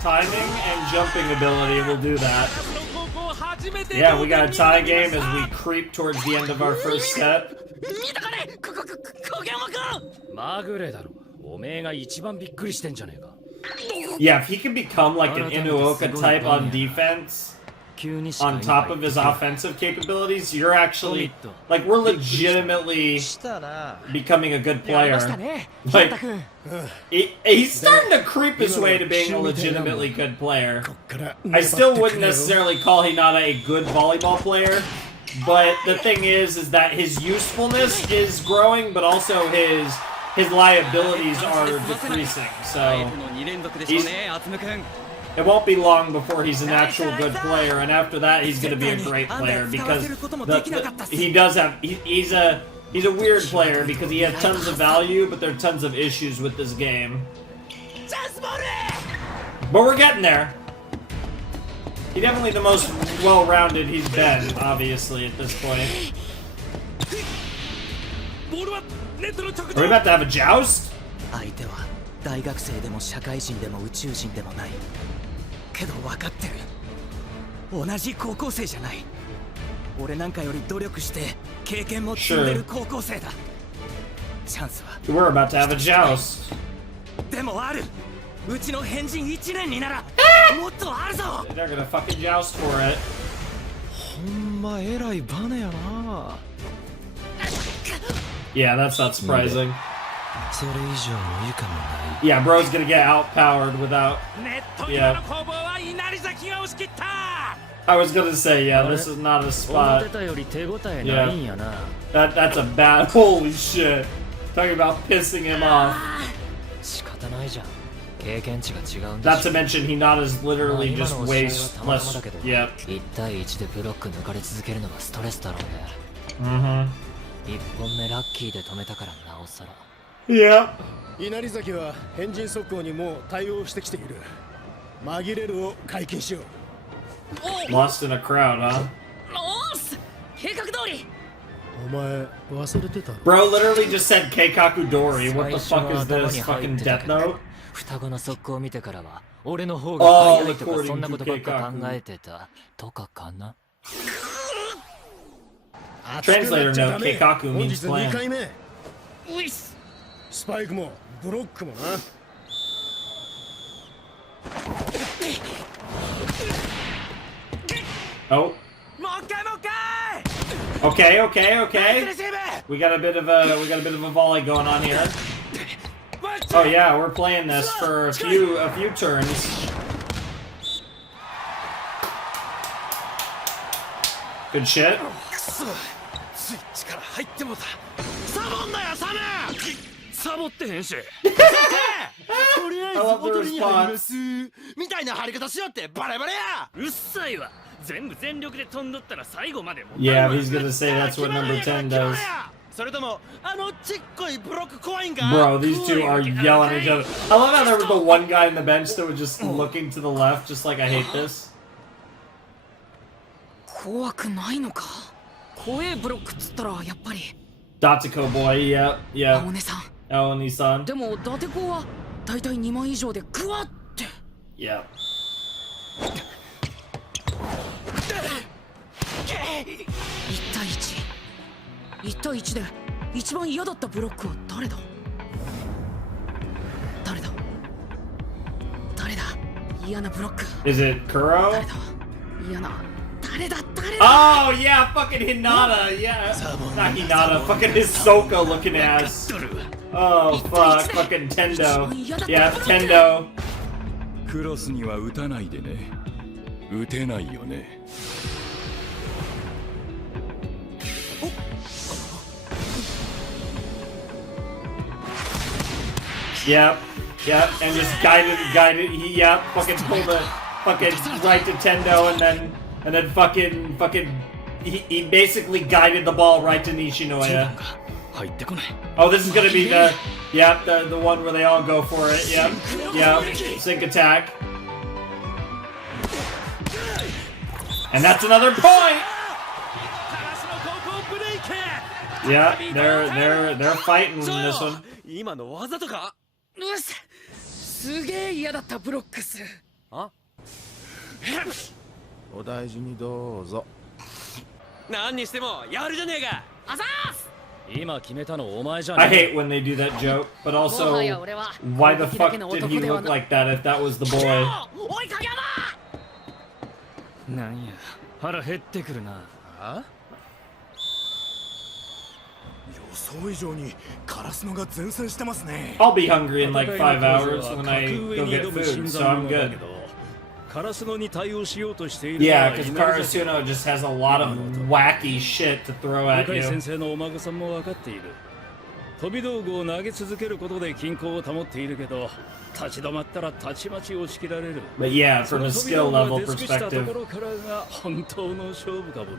Timing and jumping ability will do that. Yeah, we got a tie game as we creep towards the end of our first set. まぐれだろ。おめえが一番びっくりしてんじゃねえか。Yeah, if he can become like an Inuoka type on defense, on top of his offensive capabilities, you're actually, like, we're legitimately becoming a good player. Like, he's starting to creep his way to being a legitimately good player. I still wouldn't necessarily call Hinata a good volleyball player, but the thing is that his usefulness is growing, but also his liabilities are decreasing, so it won't be long before he's an actual good player, and after that he's going to be a great player because he's a weird player because he has tons of value, but there are tons of issues with this game. But we're getting there. He's definitely the most well-rounded he's been, obviously, at this point. Are we about to have a joust? 相手は大学生でも社会人でも宇宙人でもない。けど分かってる。同じ高校生じゃない。俺なんかより努力して経験も積んでる高校生だ。チャンスは。We're about to have a joust. でもある。うちの変人1年にならもっとあるぞ。They're gonna fucking joust for it. ほんま偉いバネやな。Yeah, that's not surprising. それ以上の以下もない。 Yeah, bro's gonna get outpowered without. Yeah. I was gonna say, yeah, this is not a spot. Yeah. That's a bad. Holy shit. Talking about pissing him off. 仕方ないじゃん。経験値が違うん Not to mention, Hinata's literally just way less. Yep. 1対1でブロック抜かれ続けるのがストレスだろうね。Mm-hmm. 1本目ラッキーで止めたからなおさら。Yep. 稲荷崎は変人速攻にもう対応してきている。紛れるを解禁しよう。Lost in a crowd, huh? 計画通り。お前忘れてたろ。 Bro literally just said Keikaku Dori. What the fuck is this? Fucking Death Note? 双子の速攻を見てからは俺の方が早いとかそんなことばっか考えてたとかかな。Translator note: Keikaku means plan. 2回目。スパイクもブロックもな。Oh. Okay. We got a bit of a volley going on here. Oh yeah, we're playing this for a few turns. Good shit. I love the response. Yeah, he's gonna say that's what number 10 does. Bro, these two are yelling at each other. I love how there was the one guy in the bench that was just looking to the left, just like, I hate this. Datsuko boy, yep, yep. Aoni-san. Yep. 1対1で一番嫌だったブロックは誰だ嫌なブロック Is it Kuro? 嫌な誰だ Oh yeah, fucking Hinata, yeah. Not Hinata, fucking Hisoka looking ass. Oh fuck, fucking Tendo. Yeah, Tendo. クロスには打たないでね。打てないよね。 Yep, yep, and just guided, yep, fucking pulled the fucking right to Tendo and then fucking, he basically guided the ball right to Nishinoya. Oh, this is gonna be the one where they all go for it, yep, sync attack. And that's another point! Yeah, they're fighting in this one. すげえ嫌だったブロックスあお大事にどうぞ何にしてもやるじゃねえかあざーす I hate when they do that joke, but also, why the fuck did he look like that if that was the boy? なんや腹減ってくるなあ予想以上にカラスノが前線してますね I'll be hungry in like 5 hours when I go get food, so I'm good. カラスノに対応しようとしている Yeah, because Karasuno just has a lot of wacky shit to throw at 向井 you. 先生のお孫さんも分かっている飛び道具を投げ続けることで均衡を保っているけど立ち止まったらたちまち押し切られる But yeah, from a skill level 出尽くしたと perspective. ころからが本当の勝負かもね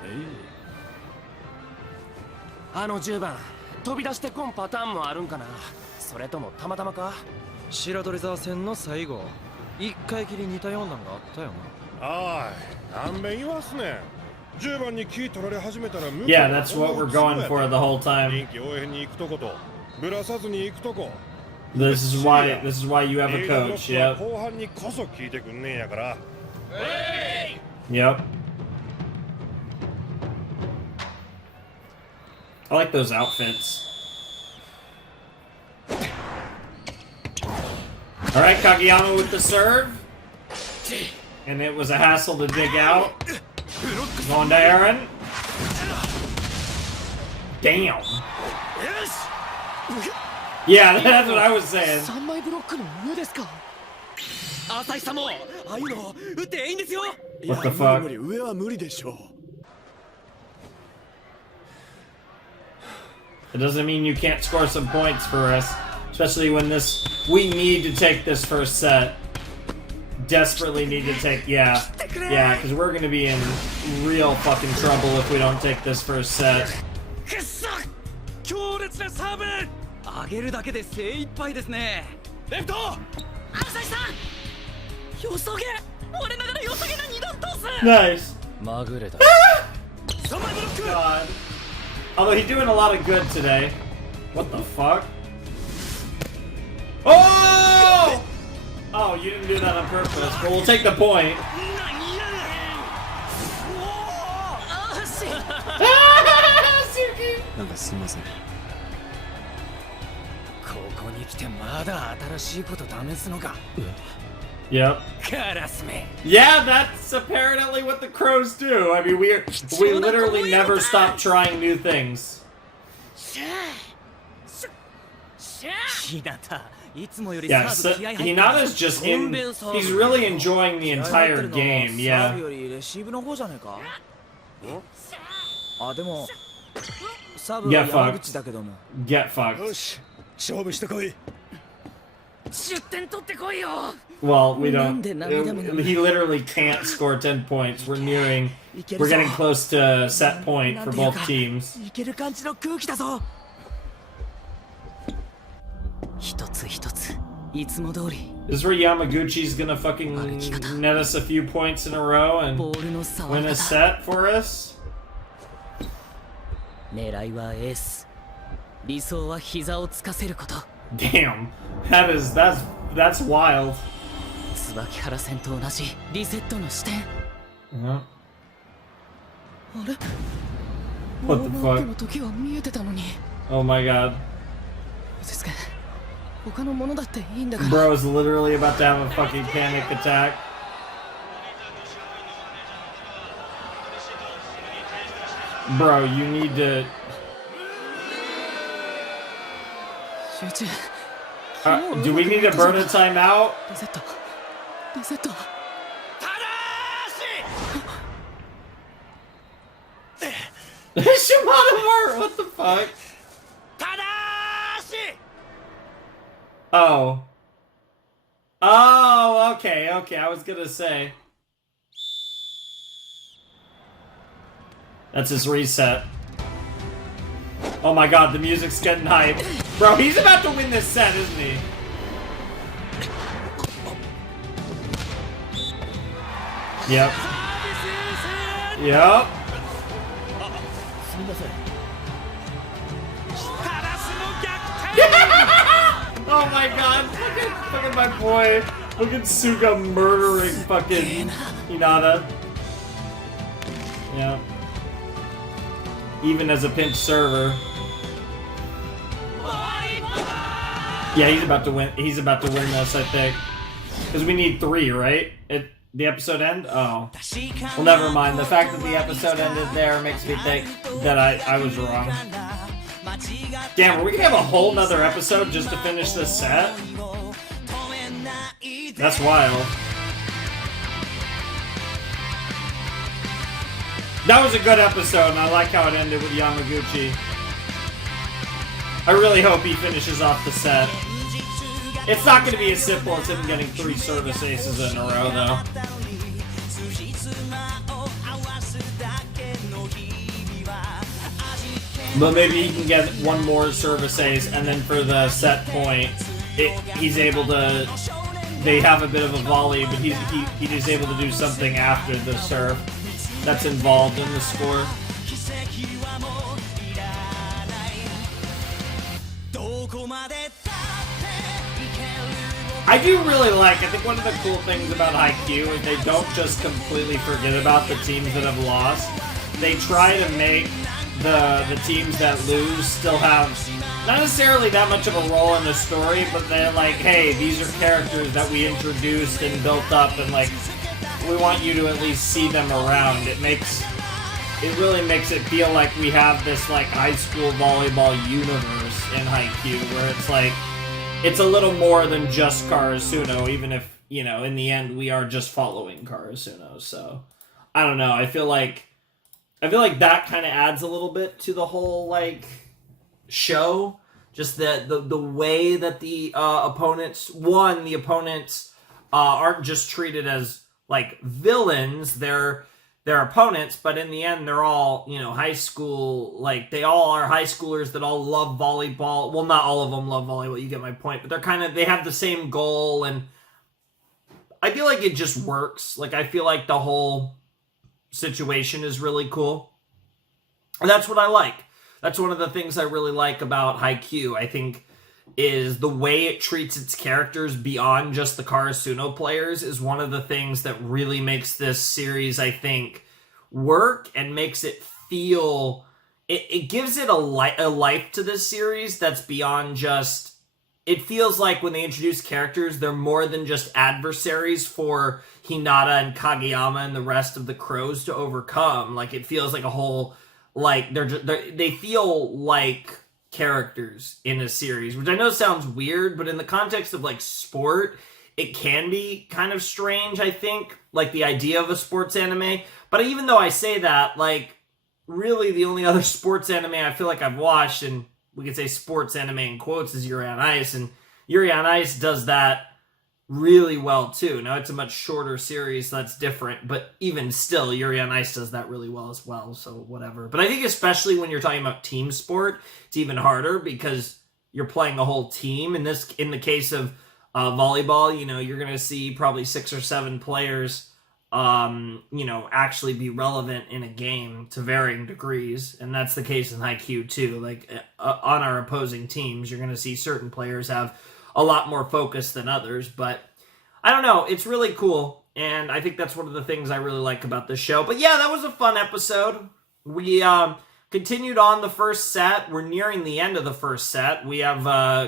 あの10番飛び出してこんパターンもあるんかなそれともたまたまか白鳥沢戦の最後一回きり似たようなのがあったよなああ何遍言わすねん10番にキー取られ始めたら Yeah, that's what we're going for the whole time. 臨機応変に行くとことぶらさずに行くとこ This is why you have a coach, yep. 後半にこそ聞いてくんねんやから Yep. I like those outfits. Alright, Kageyama with the serve. And it was a hassle to dig out. Going to Aaron. Damn. Yeah, that's what I was saying. 3枚ブロックの上ですか浅井さんもああいうの打っていいんですよ What the fuck? 無理上は無理でしょう It doesn't mean you can't score some points for us. Especially when we need to take this first set. Desperately need to take, yeah, because we're gonna be in real fucking trouble if we don't take this first set. くっそ強烈なサーブ上げるだけで精一杯ですねレフト浅井さんよそげ我ながらよそげな二段トス Nice. まぐれだ 3枚ブロック God. Although he's doing a lot of good today. What the fuck? Oh! Oh, you didn't do that on purpose, but we'll take the point. なんかすいませんここに来てまだ新しいこと試すのか Yep. カラスめ Yeah, that's apparently what the crows do. I mean, we literally never stop trying new things. Yeah, so Hinata's just in. He's really enjoying the entire game. Yeah. あでもサブ Get は山 fucked. 口だけども Get fucked. よし勝負してこい 10点取ってこいよ Well, we don't. なんで涙目なの He literally can't score 10 points. We're nearing. We're getting close to set point for both teams. いける感じの空気だぞ一つ一ついつも通り This is where Yamaguchi's gonna fucking net us a few points in a row and ボールの触 win り a 方 set for us. 狙いはエース理想は膝をつかせること Damn, that's wild. 椿原戦と同じリセットの視点 Uh-huh. あれ What the ノーマーク fuck? の時は見えてたのに Oh my god. 落ち着け他のものだっていいんだから Bro is literally about to have a fucking panic attack. Bro, you need to. 集中 Do we need to burn a timeout? リセットリセット Shimada Mart, what the fuck? Oh. Oh, okay, I was gonna say. That's his reset. Oh my god, the music's getting hype. Bro, he's about to win this set, isn't he? Yep. Yep. Oh my god, fucking my boy. Look at Suga murdering fucking Hinata. Yeah. Even as a pinch server. Yeah, he's about to win. He's about to win this, I think. Because we need 3, right? At the episode end? Oh. Well, never mind. The fact that the episode ended there makes me think that I was wrong. Damn, are we gonna have a whole nother episode just to finish this set? That's wild. That was a good episode, and I like how it ended with Yamaguchi. I really hope he finishes off the set. It's not going to be as simple as him getting 3 service aces in a row, though. But maybe he can get 1 more service ace, and then for the set point, he's able to... They have a bit of a volley, but he's able to do something after the serve that's involved in the score. I do really like, I think one of the cool things about Haikyuu is they don't just completely forget about the teams that have lost. They try to make the teams that lose still have not necessarily that much of a role in the story, but they're like, hey, these are characters that we introduced and built up, and like, we want you to at least see them around. It really makes it feel like we have this like high school volleyball universe in Haikyuu, where it's like, it's a little more than just Karasuno, even if, you know, in the end we are just following Karasuno. So I don't know, I feel like that kind of adds a little bit to the whole like show, just the way that the opponents aren't just treated as like villains, they're opponents, but in the end they're all, you know, high school, like they all are high schoolers that all love volleyball. Well, not all of them love volleyball, you get my point, but they have the same goal, and I feel like it just works. Like, I feel like the whole situation is really cool, and that's what I like. That's one of the things I really like about Haikyuu, I think, is the way it treats its characters beyond just the Karasuno players is one of the things that really makes this series, I think, work and makes it feel... It gives it a life to this series that's beyond just... It feels like when they introduce characters, they're more than just adversaries for Hinata and Kageyama and the rest of the Crows to overcome. Like, it feels like a whole... Like, they feel like characters in a series, which I know sounds weird, but in the context of like sport, it can be kind of strange, I think, like the idea of a sports anime. But even though I say that, like, really the only other sports anime I feel like I've watched, and we could say sports anime in quotes, is Yuri on Ice, and Yuri on Ice does that really well too. Now it's a much shorter series, so that's different, but even still, Yuri on Ice does that really well as well, so whatever. But I think especially when you're talking about team sport, it's even harder because you're playing a whole team. In the case of volleyball, you know, you're going to see probably 6 or 7 players, you know, actually be relevant in a game to varying degrees, and that's the case in Haikyuu too. Like, on our opposing teams, you're going to see certain players have a lot more focus than others, but I don't know, it's really cool, and I think that's one of the things I really like about this show. But yeah, that was a fun episode. We continued on the first set. We're nearing the end of the first set. We have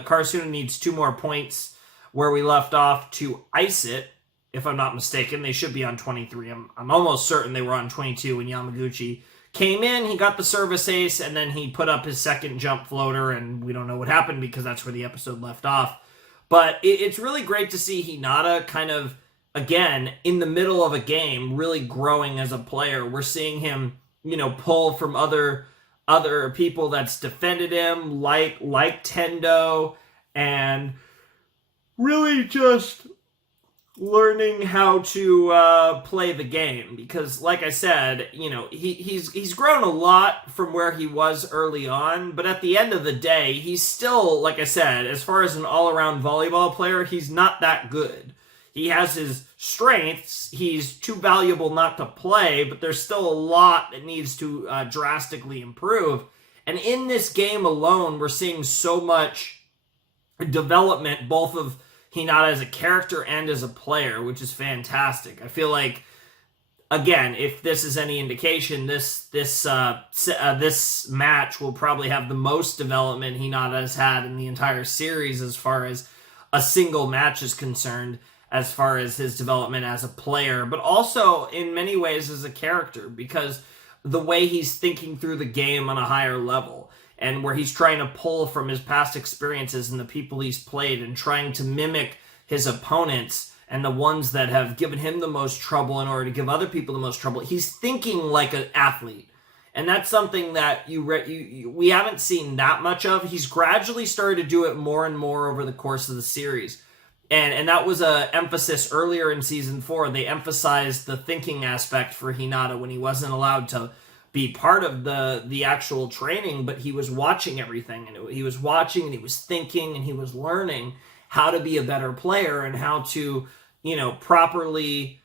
Karasuno needs 2 more points where we left off to ice it. If I'm not mistaken, they should be on 23. I'm almost certain they were on 22 when Yamaguchi came in. He got the service ace, and then he put up his second jump floater, and we don't know what happened because that's where the episode left off. But it's really great to see Hinata kind of, again, in the middle of a game, really growing as a player. We're seeing him, you know, pull from other people that's defended him, like Tendo, and really just learning how to play the game, because like I said, you know, he's grown a lot from where he was early on, but at the end of the day, he's still, like I said, as far as an all-around volleyball player, he's not that good. He has his strengths, he's too valuable not to play, but there's still a lot that needs to drastically improve. And in this game alone, we're seeing so much development, both of Hinata as a character and as a player, which is fantastic. I feel like, again, if this is any indication, this match will probably have the most development Hinata has had in the entire series as far as a single match is concerned, as far as his development as a player, but also in many ways as a character, because the way he's thinking through the game on a higher level, and where he's trying to pull from his past experiences and the people he's played and trying to mimic his opponents and the ones that have given him the most trouble in order to give other people the most trouble. He's thinking like an athlete. And that's something that we haven't seen that much of. He's gradually started to do it more and more over the course of the series. And that was an emphasis earlier in Season 4. They emphasized the thinking aspect for Hinata when he wasn't allowed to be part of the actual training, but he was watching everything, and he was watching, and he was thinking, and he was learning how to be a better player and how to, you know, properly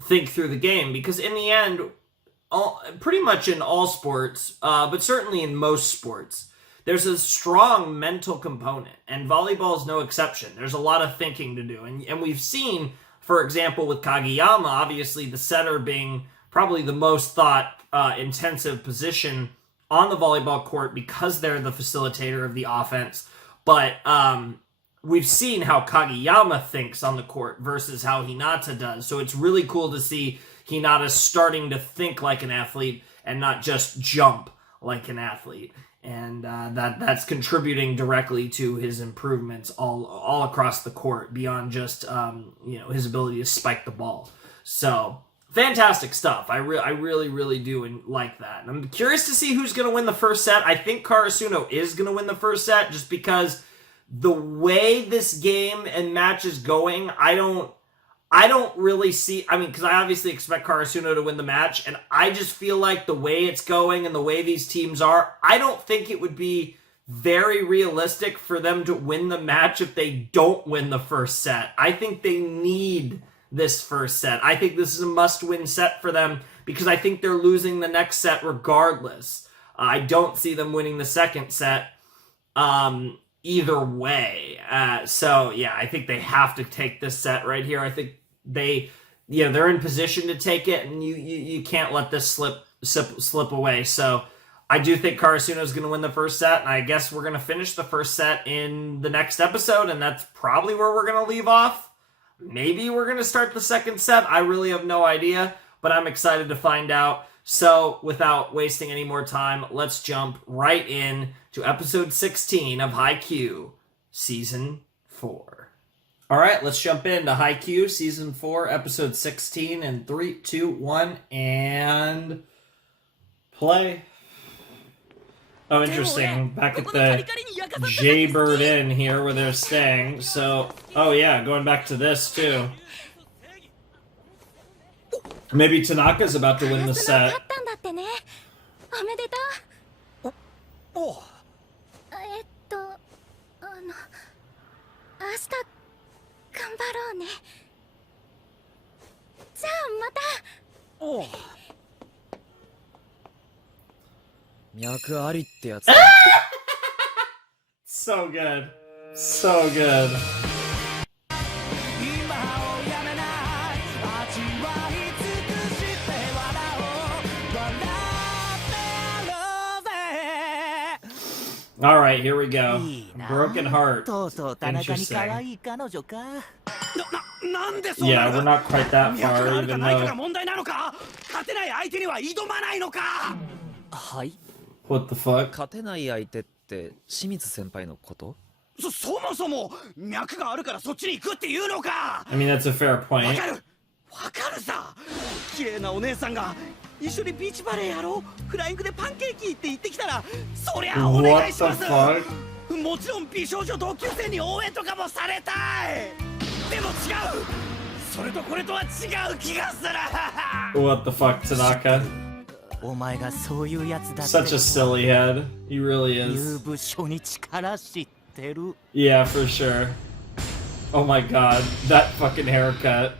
think through the game. Because in the end, pretty much in all sports, but certainly in most sports, there's a strong mental component, and volleyball is no exception. There's a lot of thinking to do, and we've seen, for example, with Kageyama, obviously the setter being probably the most thought-intensive position on the volleyball court because they're the facilitator of the offense. But we've seen how Kageyama thinks on the court versus how Hinata does. So it's really cool to see Hinata starting to think like an athlete and not just jump like an athlete. And that's contributing directly to his improvements all across the court, beyond just you know, his ability to spike the ball. So fantastic stuff. I really do like that. And I'm curious to see who's going to win the first set. I think Karasuno is going to win the first set, just because the way this game and match is going, I don't really see, I mean, because I obviously expect Karasuno to win the match, and I just feel like the way it's going and the way these teams are, I don't think it would be very realistic for them to win the match if they don't win the first set. I think they need this first set. I think this is a must-win set for them, because I think they're losing the next set regardless. I don't see them winning the second set either way. So, yeah, I think they have to take this set right here. I think they're in position to take it, and you can't let this slip away. So I do think Karasuno is going to win the first set, and I guess we're going to finish the first set in the next episode, and that's probably where we're going to leave off. Maybe we're going to start the second set. I really have no idea, but I'm excited to find out. So, without wasting any more time, let's jump right in to episode 16 of Haikyuu, season 4. All right, let's jump into Haikyuu, season 4, episode 16, in 3, 2, 1, and play. Oh, interesting. Back at the Jaybird Inn here where they're staying. So, oh yeah, going back to this too. Maybe Tanaka's about to win the set. So good. So good. All right, here we go. Broken Heart. Interesting. Yeah, we're not quite that far, even though... What the fuck? 勝てない相手って清水先輩のこと？そもそも脈があるからそっちに行くっていうのか。 I mean, that's a fair point. わかるさ。綺麗なお姉さんが一緒にビーチバレーやろう、フライングでパンケーキって言ってきたら、そりゃお願いします。もちろん美少女同級生に応援とかもされたい。でも違う。それとこれとは違う気がする。What the fuck, Tanaka? お前がそういうやつだ。 Such a silly head. He really is. 入部初日から知ってる。 Yeah, for sure. Oh my god, that fucking haircut.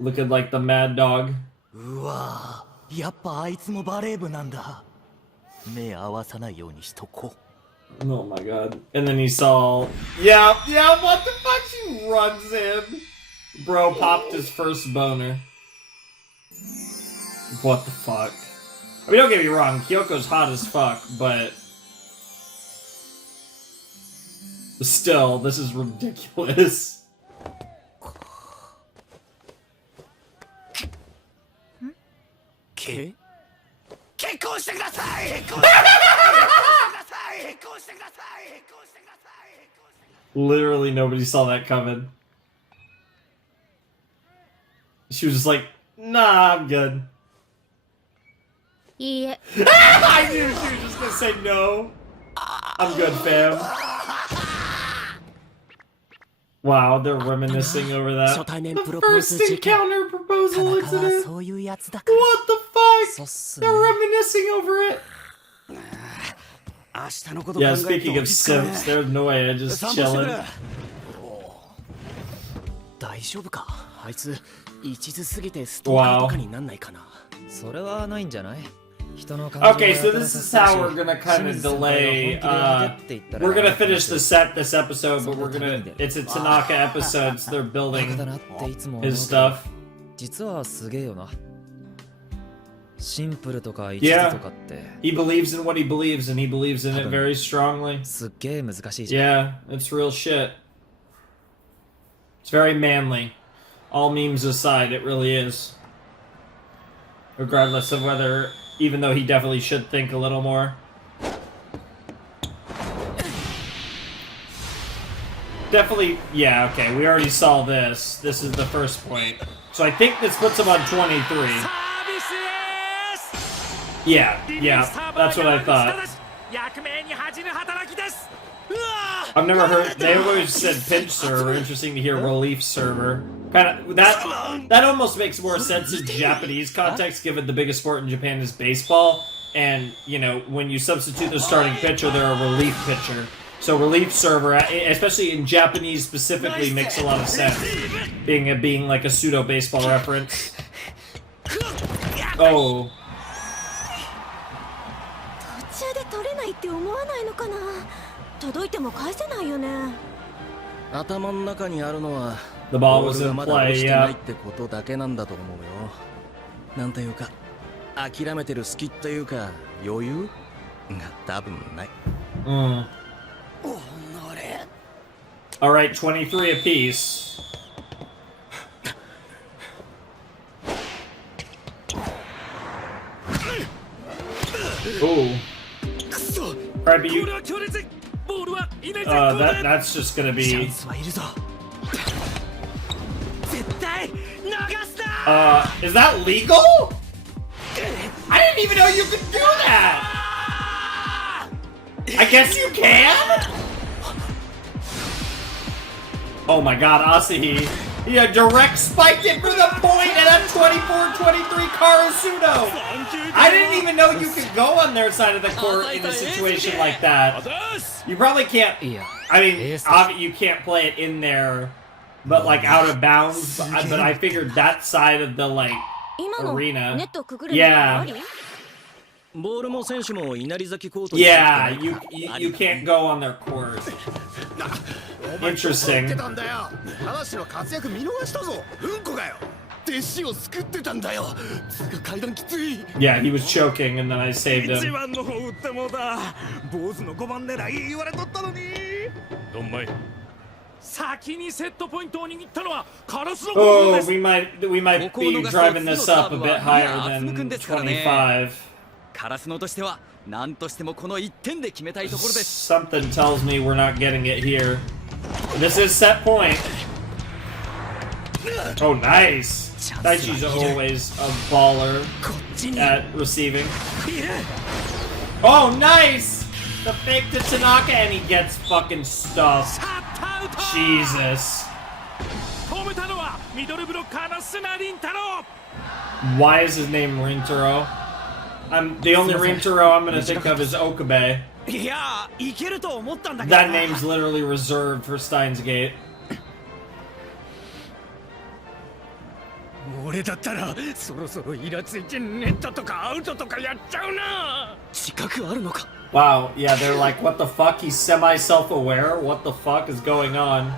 Looking like the mad dog. うわ、やっぱあいつもバレー部なんだ。目合わさないようにしとこう。 Oh my god. And then he saw... Yeah, what the fuck? She runs in. Bro popped his first boner. What the fuck? I mean, don't get me wrong, Kyoko's hot as fuck, but... Still, this is ridiculous. Literally nobody saw that coming. She was just like, nah, I'm good. Yeah. I knew she was just gonna say no. I'm good, fam. Wow, they're reminiscing over that. The first encounter proposal incident. What the fuck? They're reminiscing over it. Yeah, speaking of simps, there's Noya just chilling. 大丈夫か？あいつ一途すぎてストーカーとかになんないかな。それはないんじゃない？ Okay, so this is how we're gonna kind of delay. We're gonna finish the set this episode, but it's a Tanaka episode, so they're building his stuff. 実はすげえよな。シンプルとか一途とかって。He believes in what he believes, and he believes in it very strongly. すっげえ難しいじゃん。Yeah, it's real shit. It's very manly. All memes aside, it really is. Regardless of whether, even though he definitely should think a little more. Definitely, yeah, okay, we already saw this. This is the first point. So I think this puts him on 23. Yeah, that's what I thought. I've never heard, they always said pinch server. Interesting to hear relief server. Kind of, that almost makes more sense in Japanese context, given the biggest sport in Japan is baseball. And, you know, when you substitute the starting pitcher, they're a relief pitcher. So relief server, especially in Japanese specifically, makes a lot of sense. Being like a pseudo baseball reference. Oh. 途中で取れないって思わないのかな。届いても返せないよね。頭の中にあるのは The ball was in play, yeah. ってことだけなんだと思うよ。なんというか諦めてる隙というか余裕が多分ない。All right, 23 apiece. Ooh. Right, but you... that's just gonna be... is that legal? I didn't even know you could do that! I guess you can? Oh my god, Asahi. Yeah, direct spiked it for the point, and then 24-23 Karasuno! I didn't even know you could go on their side of the court in a situation like that. You probably can't... I mean, you can't play it in there, but like out of bounds, but I figured that side of the, like, arena. Yeah. Yeah, you can't go on their court. Interesting. Yeah, he was choking and then I saved him. Oh, we might be driving this up a bit higher than 25. Something tells me we're not getting it here. This is set point. Oh, nice. Daichi's always a baller at receiving. Oh, nice! The fake to Tanaka and he gets fucking stuffed. Jesus. Why is his name Rintaro? The only Rintaro I'm gonna think of is Okabe. That name's literally reserved for Steins Gate. Wow, yeah, they're like, what the fuck? He's semi-self-aware? What the fuck is going on?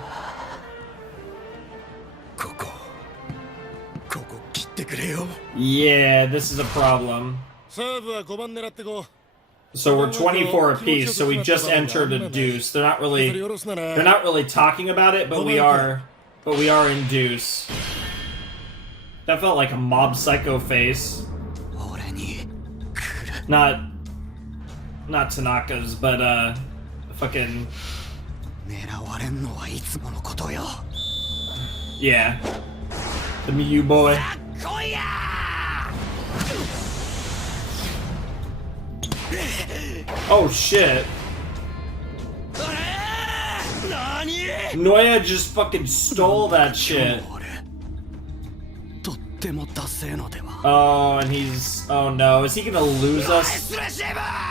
Yeah, this is a problem. So we're 24 apiece, so we just entered a Deuce. They're not really talking about it, but we are in Deuce. That felt like a Mob Psycho face. Not Tanaka's, but fucking... Yeah. The Miyu boy. Oh shit. Noya just fucking stole that shit. Oh, and he's... Oh no, is he gonna lose us?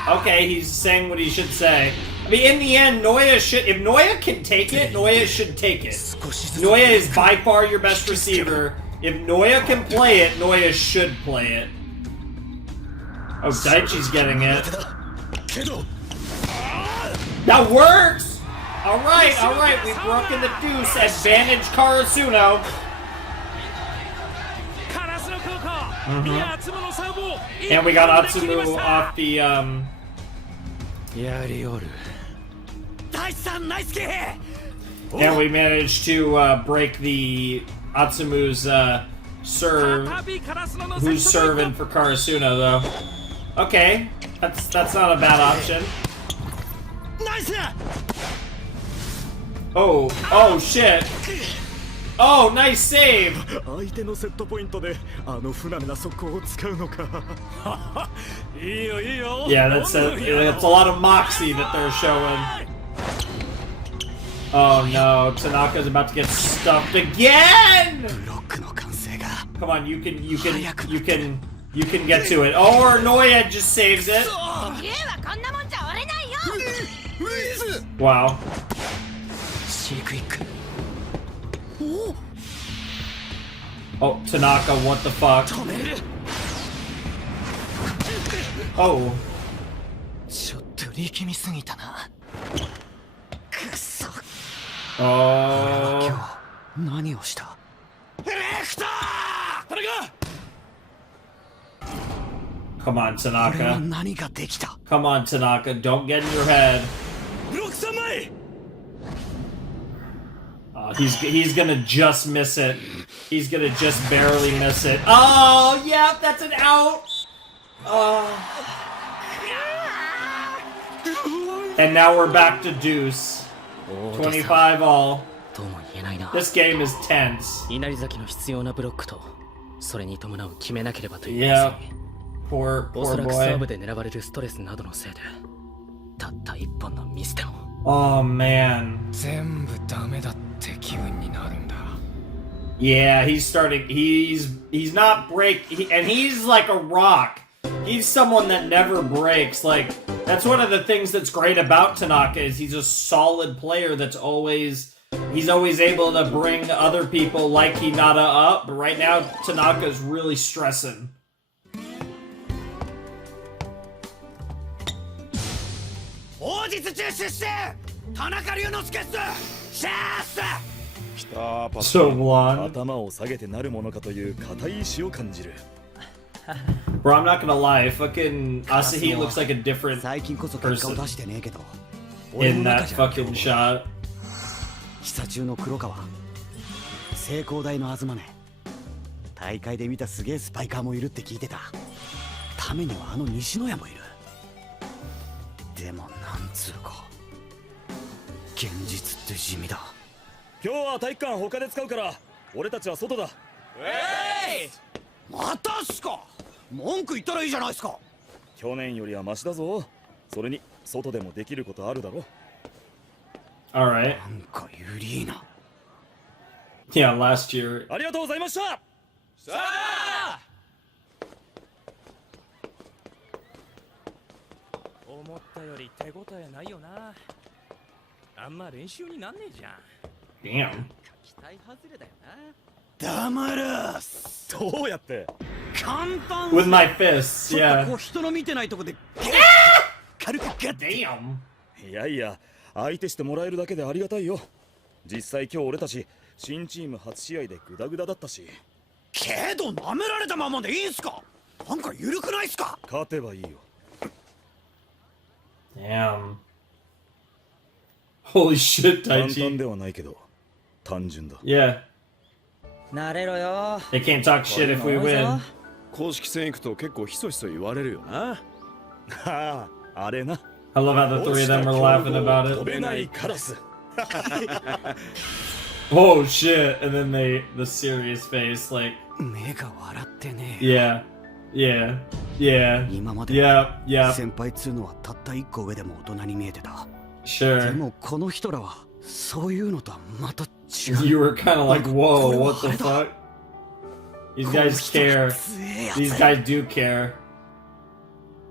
Okay, he's saying what he should say. I mean, in the end, Noya should... If Noya can take it, Noya should take it. Noya is by far your best receiver. If Noya can play it, Noya should play it. Oh, Daichi's getting it. That works! Alright, we've broken the Deuce. Advantage Karasuno. And we got Atsumu off the, and we managed to break the Atsumu's serve, who's serving for Karasuno though. Okay, that's not a bad option. Oh shit. Oh, nice save! Yeah, that's a lot of moxie that they're showing. Oh no, Tanaka's about to get stuffed again! Come on, you can get to it. Or Noya just saves it. Wow. Oh, Tanaka, what the fuck? Oh. Oh. Come on, Tanaka. Come on, Tanaka. Don't get in your head. He's gonna just miss it. He's gonna just barely miss it. Oh, yeah, that's an out. Oh. And now we're back to Deuce. 25 all. とも言えないな。 This game is tense. 稲荷崎の必要なブロックとそれに伴う決めなければという Yeah. Poor おそらくサ boy. ーブで狙われるストレスなどのせいでたった一本のミスでも Oh man. 全部ダメだって気分になるんだ。 Yeah, he's starting. He's not and he's like a rock. He's someone that never breaks. Like that's one of the things that's great about Tanaka is he's a solid player that's he's always able to bring other people like Hinata up. But right now Tanaka's really stressing. 王日中出身田中龍之介っす。シャース。 来たパ So blonde. 頭を下げてなるものかという固い意志を感じる。 Bro, I'm not gonna lie. Fucking Asahi looks like a different 最近こそ結果を person 出してねえけど in that fucking shot. 久中の黒川成功大の東ね大会で見たすげえスパイカーもいるって聞いてたためにはあの西野屋もいるでもなんつうか現実って地味だ今日は体育館他で使うから俺たちは外だ。またっすか文句言ったらいいじゃないですか去年よりはマシだぞ。それに外でもできることあるだろ。 Alright. なんかユリーナ Yeah, last year. ありがとうございました。さあ思ったより手応えないよな。あんま練習になんねえじゃん。 Damn. 期待外れだよな黙るどうやって？簡単 With my fists, ちょっとこ yeah. う人の見てないとこで軽くガッて Damn. いやいや、相手してもらえるだけでありがたいよ。実際今日俺たち新チーム初試合でグダグダだったし。けど舐められたままでいいんすかなんか緩くないっすか勝てばいいよ。 Damn. Holy shit, 簡単 Taichi. ではないけど単純だ。 Yeah. 慣れろよ They can't talk shit if we win. 公式戦行くと結構ひそひそ言われるよな。ああ、あれな。 I love how the three of them are laughing about 飛 it. べないカラス。 Oh shit. And then the serious face, like, 目が笑ってね yeah. Yeah. Yeah. 今まで Yeah. Yeah. 先輩っつうのはたった一個上でも大人に見えてたで Sure. もこの人らはそういうのとはまた違う You were kind of like, whoa, what the fuck? These guys care. These guys do care.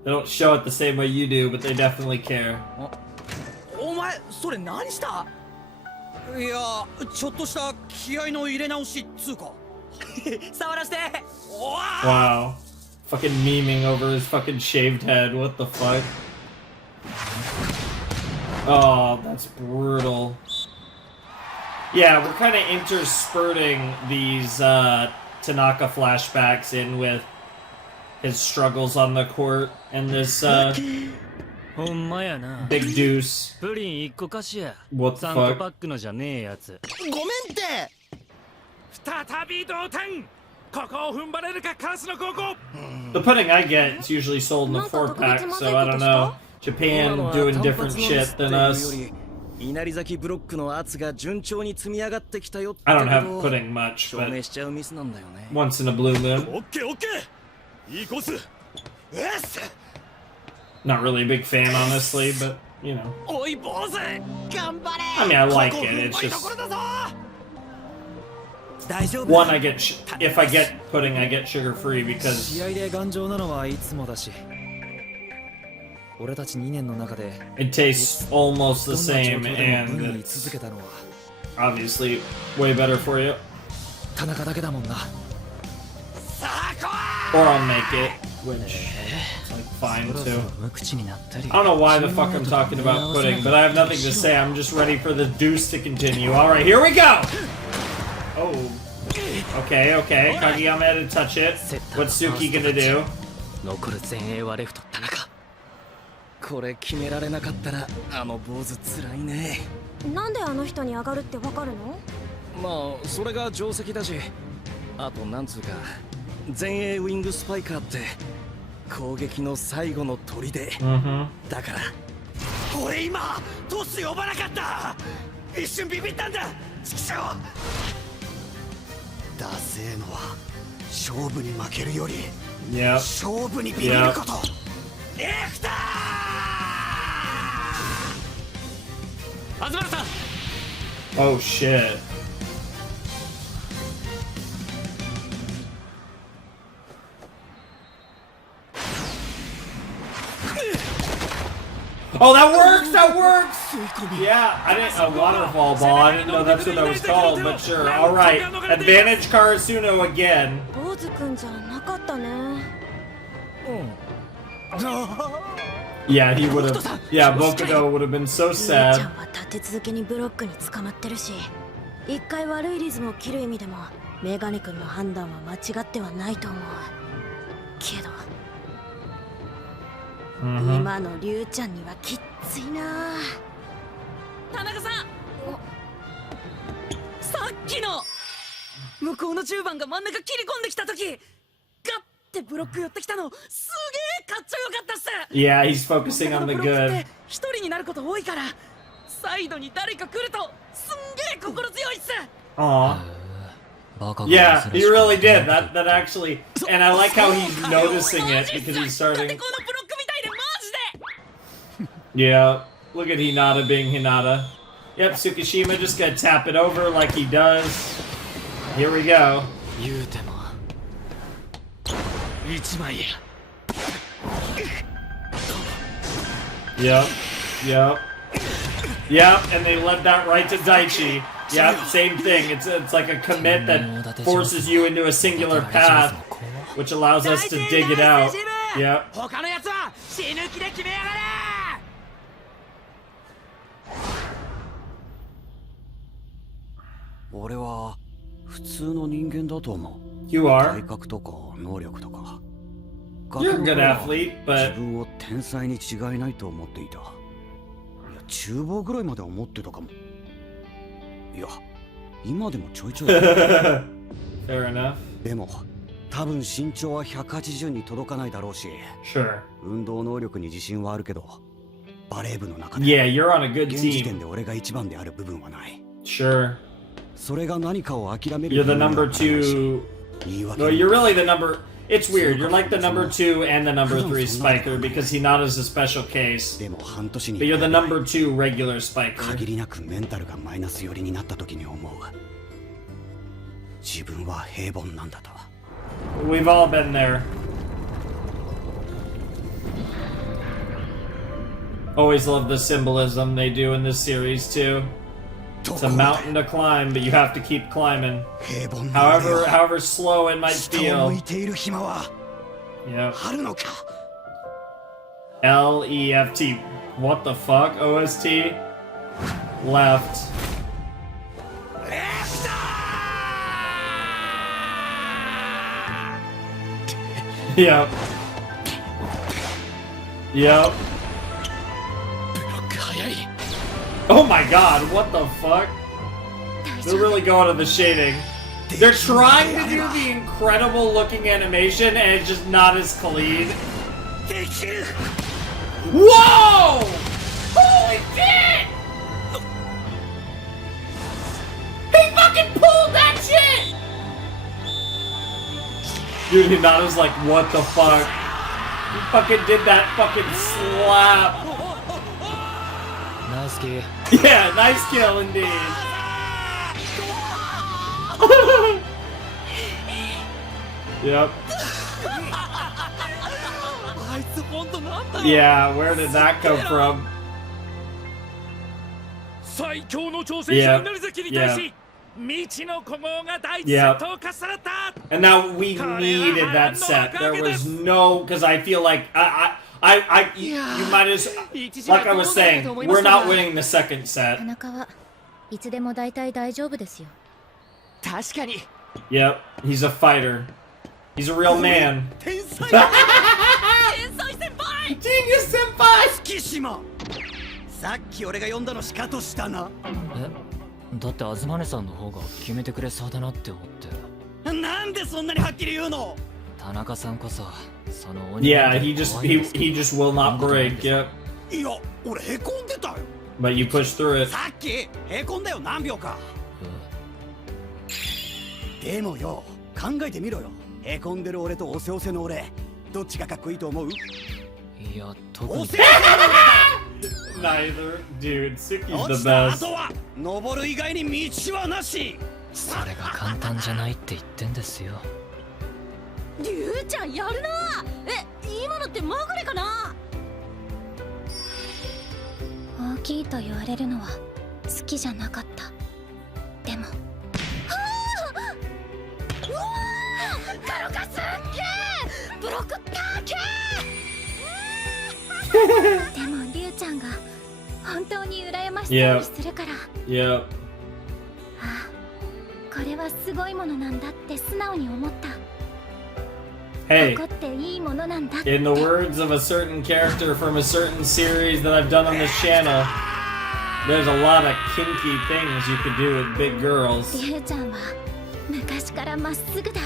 They don't show it the same way you do, but they definitely care. お前それ何したいやちょっとした気合の入れ直しっつうか触らせて Wow. Fucking memeing over his fucking shaved head. What the fuck? Oh, that's brutal. Yeah, we're kind of intersperting these Tanaka flashbacks in with his struggles on the court and this ほんまやな big Deuce. プリン1個貸しや What the サント fuck? パックのじゃねえやつごめんって再び同点。ここを踏ん張れるかカラスの高校。 The pudding I get is usually sold in the 4-pack, so I don't know. Japan doing different shit than us. 稲荷崎ブロックの圧が順調に積み上がってきたよって I don't こ have とを pudding much, 証 but 明しちゃうミスなんだよね once in a blue moon. オッケーオッケー。いいコース。 Not really a big fan, honestly, but you know. おい坊主頑張れ I mean, I like ここ it. 踏ん It's 張りど just ころだぞ大丈夫 one. I get if I get pudding, I get sugar free 試 because 合で頑丈なのはいつもだし俺たち2年の中で it tastes almost ど the んな状 same 況でも and 無に居 it's 続けたのは obviously way better for you. 田中だけだもんな Or I'll make it, which is like fine そろそ too. ろ無口になったり I don't know why the fuck I'm talking about pudding, but I have nothing to say. I'm just ready for the Deuce to continue. All right, here we go. Oh. Okay, okay. Kageyama had to touch it. What's Suki gonna do? 残る前衛はレフト田中これ決められなかったらあの坊主つらいねなんであの人に上がるってわかるのまあそれが定石だしあとなんつうか前衛ウィングスパイカーって攻撃の最後の砦 Mm-hmm. だから俺今トス呼ばなかった。一瞬ビビったんだ。畜生。ダセーのは勝負に負けるより勝負にビビること。エクター。東さん。Oh shit. Oh, that works! That works! Yeah, I didn't a waterfall ball. I didn't know that's what that was called, but sure. All right, advantage Karasuno again. Yeah, he would have. Yeah, Bokudo would have been so sad. 立て続けにブロックに捕まってるし、一回悪いリズムを切る意味でもメガネ君の判断は間違ってはないと思う。けど。今のリュウちゃんにはきっついな。田中さん、さっきの向こうの10番が真ん中切り込んできた時、ガッてブロック寄ってきたのすげえかっちょよかったっす。Yeah, he's focusing on the good. 一人になること多いからサイドに誰か来るとすんげえ心強いっす。Aw. Yeah, he really did. That actually, and I like how he's noticing it because he's starting. Yeah, look at Hinata being Hinata. Yep, Tsukishima just gonna tap it over like he does. Here we go. Yep, and they led that right to Daichi. Yep, same thing. It's like a commit that forces you into a singular path, which allows us to dig it out. Yep. You are. You're a good athlete, but 厨房ぐらいまで思ってたかも。いや、今でもちょいちょい。Fair enough. でも、多分身長は180に届かないだろうし。Sure. 運動能力に自信はあるけど、バレー部の中で。Yeah, you're on a good 現時 team. 点で俺が一番である部分はない。Sure. それが何かを諦める。You're the number 2. No, you're really the number. It's weird. You're like the number 2 and the number 3 spiker because Hinata's a special case. But you're the number 2 regular spiker. 限りなくメンタルがマイナス寄りになった時に思う。自分は平凡なんだと。We've all been there. Always love the symbolism they do in this series too. It's a mountain to climb, but you have to keep climbing. However slow it might feel. Yep. L-E-F-T. What the fuck? OST? Left. Yep. Yep. Oh my god, what the fuck? They're really going to the shading. They're trying to do the incredible looking animation and it's just not as clean. Whoa! Holy shit! He fucking pulled that shit! Dude, Hinata's like, what the fuck? He fucking did that fucking slap. Nice kill. Yeah, nice kill indeed. Yep. Yeah, where did that come from? Yeah. Yeah. And now we needed that set. There was no, because I feel like you might as, like I was saying, we're not winning the second set. 田中はいつでも大体大丈夫ですよ。確かに。Yep, he's a fighter. He's a real man. 天才先輩 Genius senpai! 月島さっき俺が呼んだのシカトしたな。だって東根さんの方が決めてくれそうだなって思って。なんでそんなにはっきり言うの？田中さんこそその鬼。Yeah, he just will not break. Yep. いや、俺へこんでたよ。 But you push through it. さっきへこんだよ何秒か。でもよ、考えてみろよ。へこんでる俺とおせおせの俺、どっちがかっこいいと思う？いや、特に。Neither. Dude, Suki's 落 the ちた best. 後は登る以外に道はなし。それが簡単じゃないって言ってんですよ。リュウちゃんやるな。今のってまぐれかな。大きいと言われるのは好きじゃなかった。でもはあ、うわー、カロカすっげー、ブロックたけーでもリュウちゃんが本当に羨ましそうにするから、Yep. ああ、これはすごいものなんだって素直に思った。 Hey, 誇っていいものなんだって。 in the words of a certain character from a certain series that I've done on this channel, there's a lot of kinky things you could do with big girls. リュウちゃんは昔からまっすぐだ。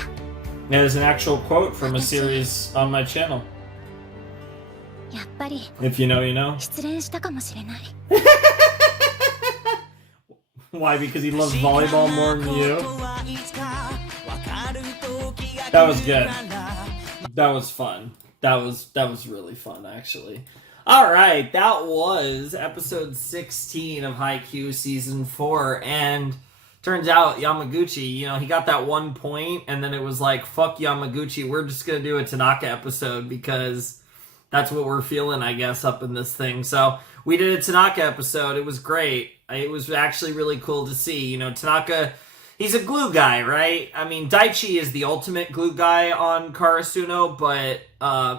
There's an actual quote from a series on my channel. やっぱり If you know, you know. 失恋したかもしれない。 Why? Because he loves volleyball more than you? That was good. That was fun. That was really fun, actually. Alright, that was episode 16 of Haikyuu Season 4, and turns out Yamaguchi, you know, he got that 1 point, and then it was like, fuck Yamaguchi, we're just gonna do a Tanaka episode, because that's what we're feeling, I guess, up in this thing. So, we did a Tanaka episode, it was great. It was actually really cool to see, you know, Tanaka... He's a glue guy, right? I mean, Daichi is the ultimate glue guy on Karasuno, but,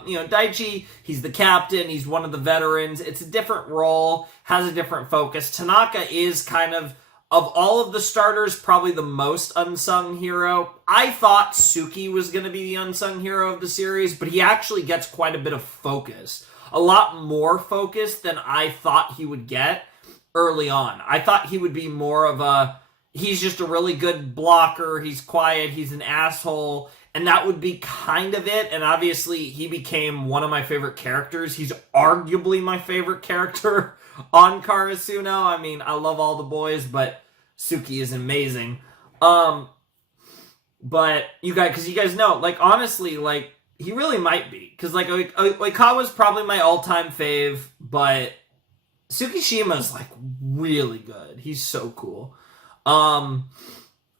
you know, Daichi, he's the captain, he's one of the veterans. It's a different role, has a different focus. Tanaka is kind of all of the starters, probably the most unsung hero. I thought Suki was going to be the unsung hero of the series, but he actually gets quite a bit of focus. A lot more focus than I thought he would get early on. I thought he would be more of a... He's just a really good blocker, he's quiet, he's an asshole, and that would be kind of it, and obviously he became one of my favorite characters. He's arguably my favorite character on Karasuno. I mean, I love all the boys, but Suki is amazing. But you guys know, like, honestly, like, he really might be, because, like, Oikawa's probably my all-time fave, but Tsukishima's, like, really good. He's so cool.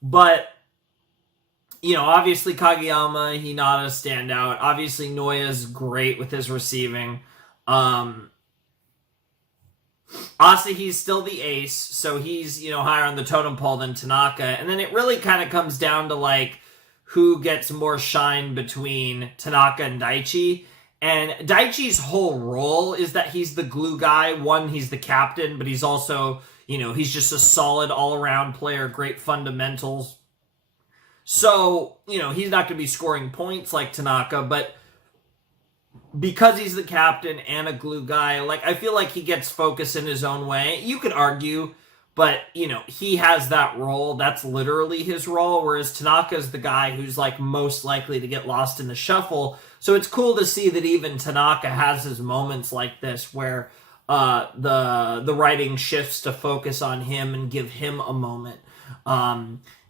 But, you know, obviously Kageyama, Hinata stand out. Obviously Noya's great with his receiving. Asahi's still the ace, so he's, you know, higher on the totem pole than Tanaka. And then it really kind of comes down to, like, who gets more shine between Tanaka and Daichi. And Daichi's whole role is that he's the glue guy. One, he's the captain, but he's also... You know, he's just a solid all-around player, great fundamentals. So, you know, he's not going to be scoring points like Tanaka, but because he's the captain and a glue guy, like, I feel like he gets focus in his own way. You could argue, but, you know, he has that role. That's literally his role, whereas Tanaka's the guy who's, like, most likely to get lost in the shuffle. So it's cool to see that even Tanaka has his moments like this where... the writing shifts to focus on him and give him a moment.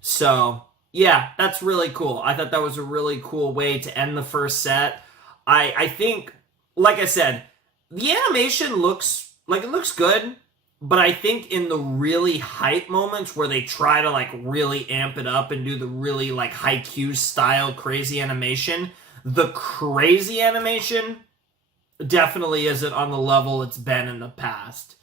So, yeah, that's really cool. I thought that was a really cool way to end the first set. I think, like I said, the animation looks good, but I think in the really hype moments where they try to, like, really amp it up and do the really, like, Haikyuu style crazy animation, the crazy animation... definitely isn't on the level it's been in the past.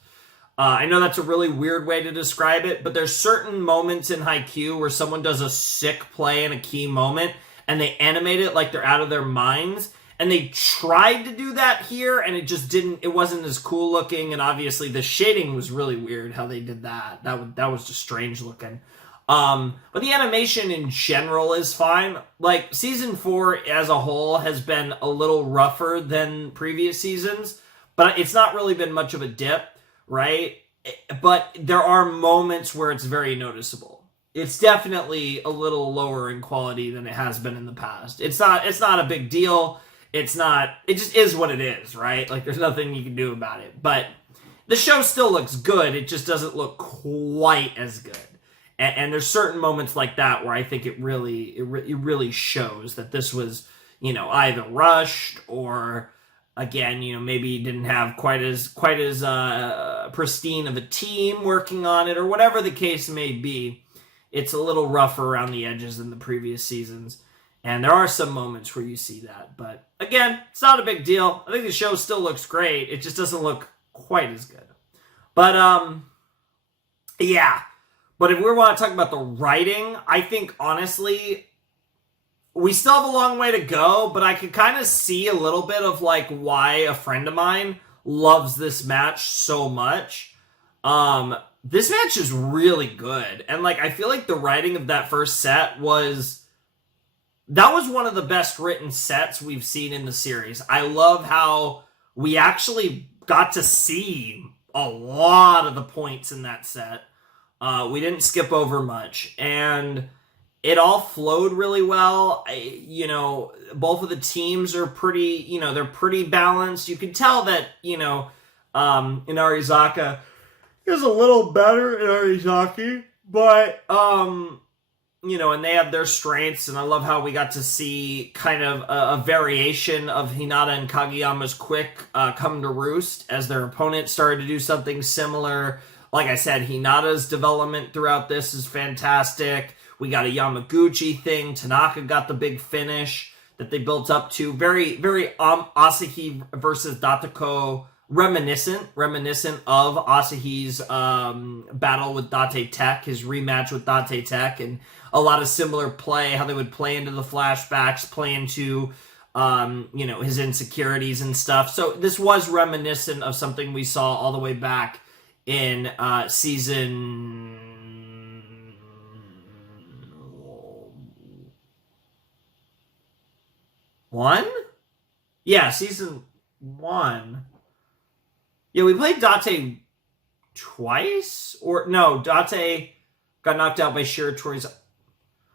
I know that's a really weird way to describe it, but there's certain moments in Haikyuu where someone does a sick play in a key moment, and they animate it like they're out of their minds, and they tried to do that here, and it wasn't as cool looking, and obviously the shading was really weird how they did that. That was just strange looking. But the animation in general is fine. Like, Season 4 as a whole has been a little rougher than previous seasons, but it's not really been much of a dip, right? But there are moments where it's very noticeable. It's definitely a little lower in quality than it has been in the past. It's not a big deal. It just is what it is, right? Like, there's nothing you can do about it. But the show still looks good. It just doesn't look quite as good. And there's certain moments like that where I think it really shows that this was, you know, either rushed or, again, you know, maybe didn't have quite as pristine of a team working on it, or whatever the case may be. It's a little rougher around the edges than the previous seasons. And there are some moments where you see that. But again, it's not a big deal. I think the show still looks great. It just doesn't look quite as good. But, yeah. But if we want to talk about the writing, I think, honestly, we still have a long way to go, but I could kind of see a little bit of, like, why a friend of mine loves this match so much. This match is really good. And, like, I feel like the writing of that first set was one of the best written sets we've seen in the series. I love how we actually got to see a lot of the points in that set. We didn't skip over much, and it all flowed really well. You know, both of the teams are pretty, you know, they're pretty balanced. You can tell that, you know, Inarizaki is a little better, Inarizaki, but, you know, and they have their strengths, and I love how we got to see kind of a variation of Hinata and Kageyama's quick come to roost as their opponent started to do something similar. Like I said, Hinata's development throughout this is fantastic. We got a Yamaguchi thing. Tanaka got the big finish that they built up to. Very, very Asahi versus Datako reminiscent of Asahi's battle with Date Tech, his rematch with Date Tech, and a lot of similar play, how they would play into the flashbacks, play into you know, his insecurities and stuff. So this was reminiscent of something we saw all the way back in season 1? Yeah, season 1. Yeah, we played Date twice? Or, no, Date got knocked out by Shiratori's...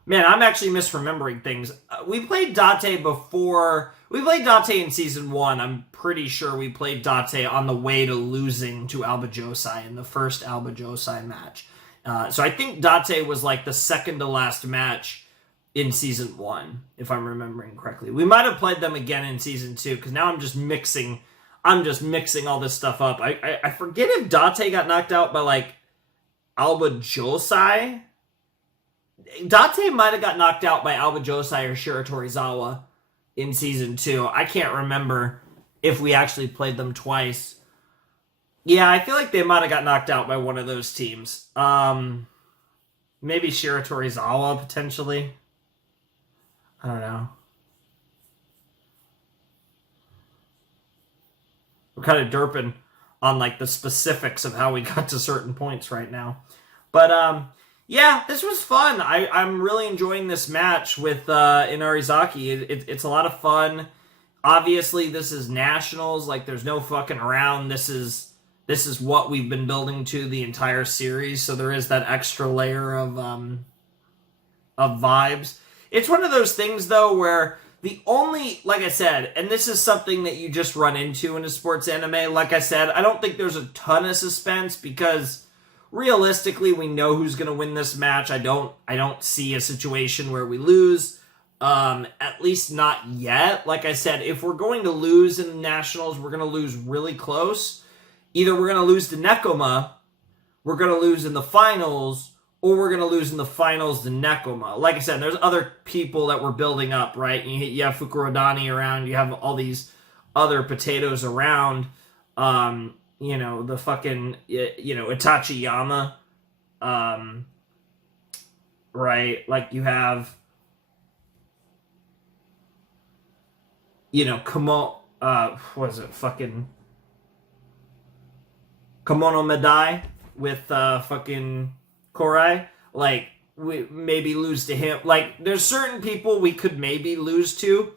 Man, I'm actually misremembering things. We played Date before... We played Date in season 1. I'm pretty sure we played Date on the way to losing to Alba Josai in the first Alba Josai match. So I think Date was like the second to last match in season 1, if I'm remembering correctly. We might have played them again in season 2, because now I'm just mixing all this stuff up. I forget if Date got knocked out by, like, Alba Josai. Date might have got knocked out by Alba Josai or Shiratorizawa in season 2. I can't remember if we actually played them twice. Yeah, I feel like they might have got knocked out by one of those teams. Maybe Shiratorizawa, potentially. I don't know. We're kind of derping on, like, the specifics of how we got to certain points right now. But, yeah, this was fun. I'm really enjoying this match with Inarizaki. It's a lot of fun. Obviously, this is nationals. Like, there's no fucking around. This is what we've been building to the entire series. So there is that extra layer of vibes. It's one of those things, though, where the only, like I said, and this is something that you just run into in a sports anime. Like I said, I don't think there's a ton of suspense because realistically, we know who's going to win this match. I don't see a situation where we lose. At least not yet. Like I said, if we're going to lose in the Nationals, we're going to lose really close. Either we're going to lose to Nekoma, we're going to lose in the finals, or we're going to lose in the finals to Nekoma. Like I said, there's other people that we're building up, right? You have Fukurodani around, you have all these other potatoes around. You know, the fucking, you know, Itachiyama, right? Like, you have, you know, what is it, fucking Kimono Medai with, fucking Korai. Like, we maybe lose to him. Like, there's certain people we could maybe lose to,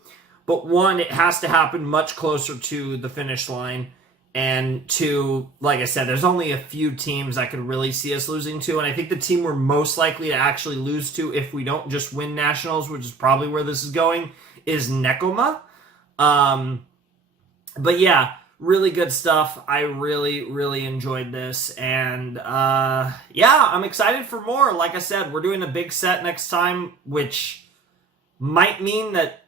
but one, it has to happen much closer to the finish line. And two, like I said, there's only a few teams I could really see us losing to. And I think the team we're most likely to actually lose to if we don't just win Nationals, which is probably where this is going, is Nekoma. But yeah, really good stuff. I really enjoyed this, and yeah, I'm excited for more. Like I said, we're doing a big set next time, which might mean that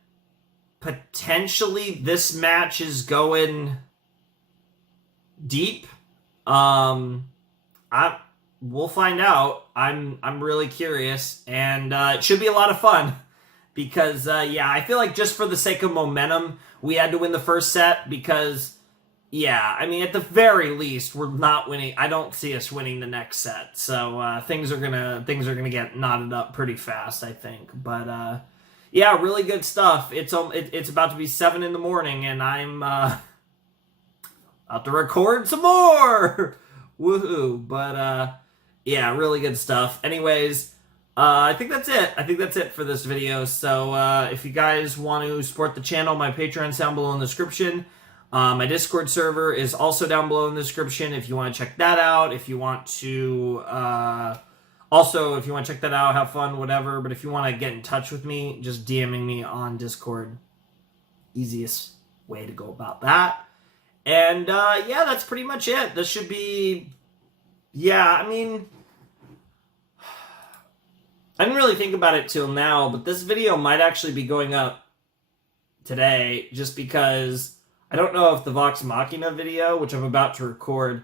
potentially this match is going deep. We'll find out. I'm really curious, and it should be a lot of fun because yeah, I feel like just for the sake of momentum, we had to win the first set because yeah, I mean at the very least we're not winning. I don't see us winning the next set, so things are gonna get knotted up pretty fast, I think. But yeah, really good stuff. It's about to be 7 in the morning, and I'm about to record some more. Woohoo! But yeah, really good stuff. Anyways, I think that's it. I think that's it for this video. So if you guys want to support the channel, my Patreon's down below in the description. My Discord server is also down below in the description if you want to check that out. If you want to also, if you want to check that out, have fun, whatever. But if you want to get in touch with me, just DMing me on Discord. Easiest way to go about that. And yeah, that's pretty much it. This should be, yeah, I mean, I didn't really think about it till now, but this video might actually be going up today just because I don't know if the Vox Machina video, which I'm about to record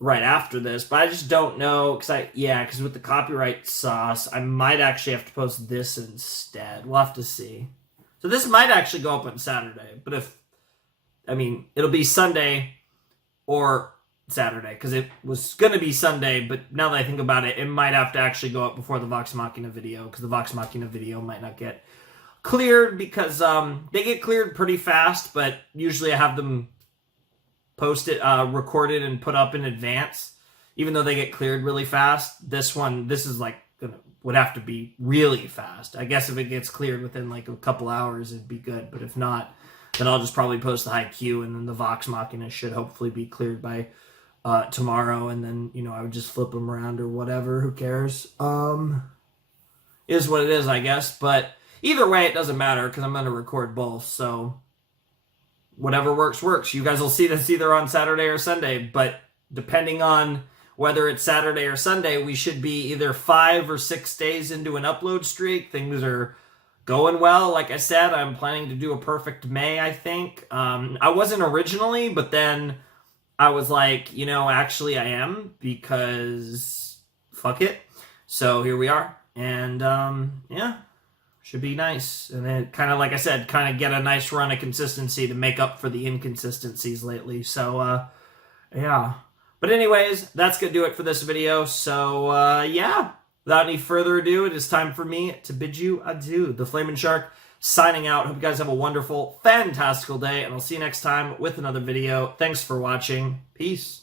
right after this, but I just don't know because with the copyright sauce, I might actually have to post this instead. We'll have to see. So this might actually go up on Saturday, but it'll be Sunday or Saturday, because it was going to be Sunday, but now that I think about it, it might have to actually go up before the Vox Machina video, because the Vox Machina video might not get cleared, because they get cleared pretty fast, but usually I have them recorded and put up in advance, even though they get cleared really fast. This is like would have to be really fast. I guess if it gets cleared within like a couple hours, it'd be good, but if not, then I'll just probably post the Haikyuu, and then the Vox Machina should hopefully be cleared by tomorrow, and then, I would just flip them around or whatever. Who cares? Is what it is, I guess. But either way, it doesn't matter, because I'm going to record both, so whatever works, works. You guys will see this either on Saturday or Sunday, but depending on whether it's Saturday or Sunday, we should be either 5 or 6 days into an upload streak. Things are going well. Like I said, I'm planning to do a perfect May, I think. I wasn't originally, but then I was like, actually I am, because fuck it. So here we are. And yeah, should be nice. And then kind of, like I said, kind of get a nice run of consistency to make up for the inconsistencies lately. So yeah. But anyways, that's going to do it for this video. So yeah. Without any further ado, it is time for me to bid you adieu. The Flamin' Shark signing out. Hope you guys have a wonderful, fantastical day, and I'll see you next time with another video. Thanks for watching. Peace.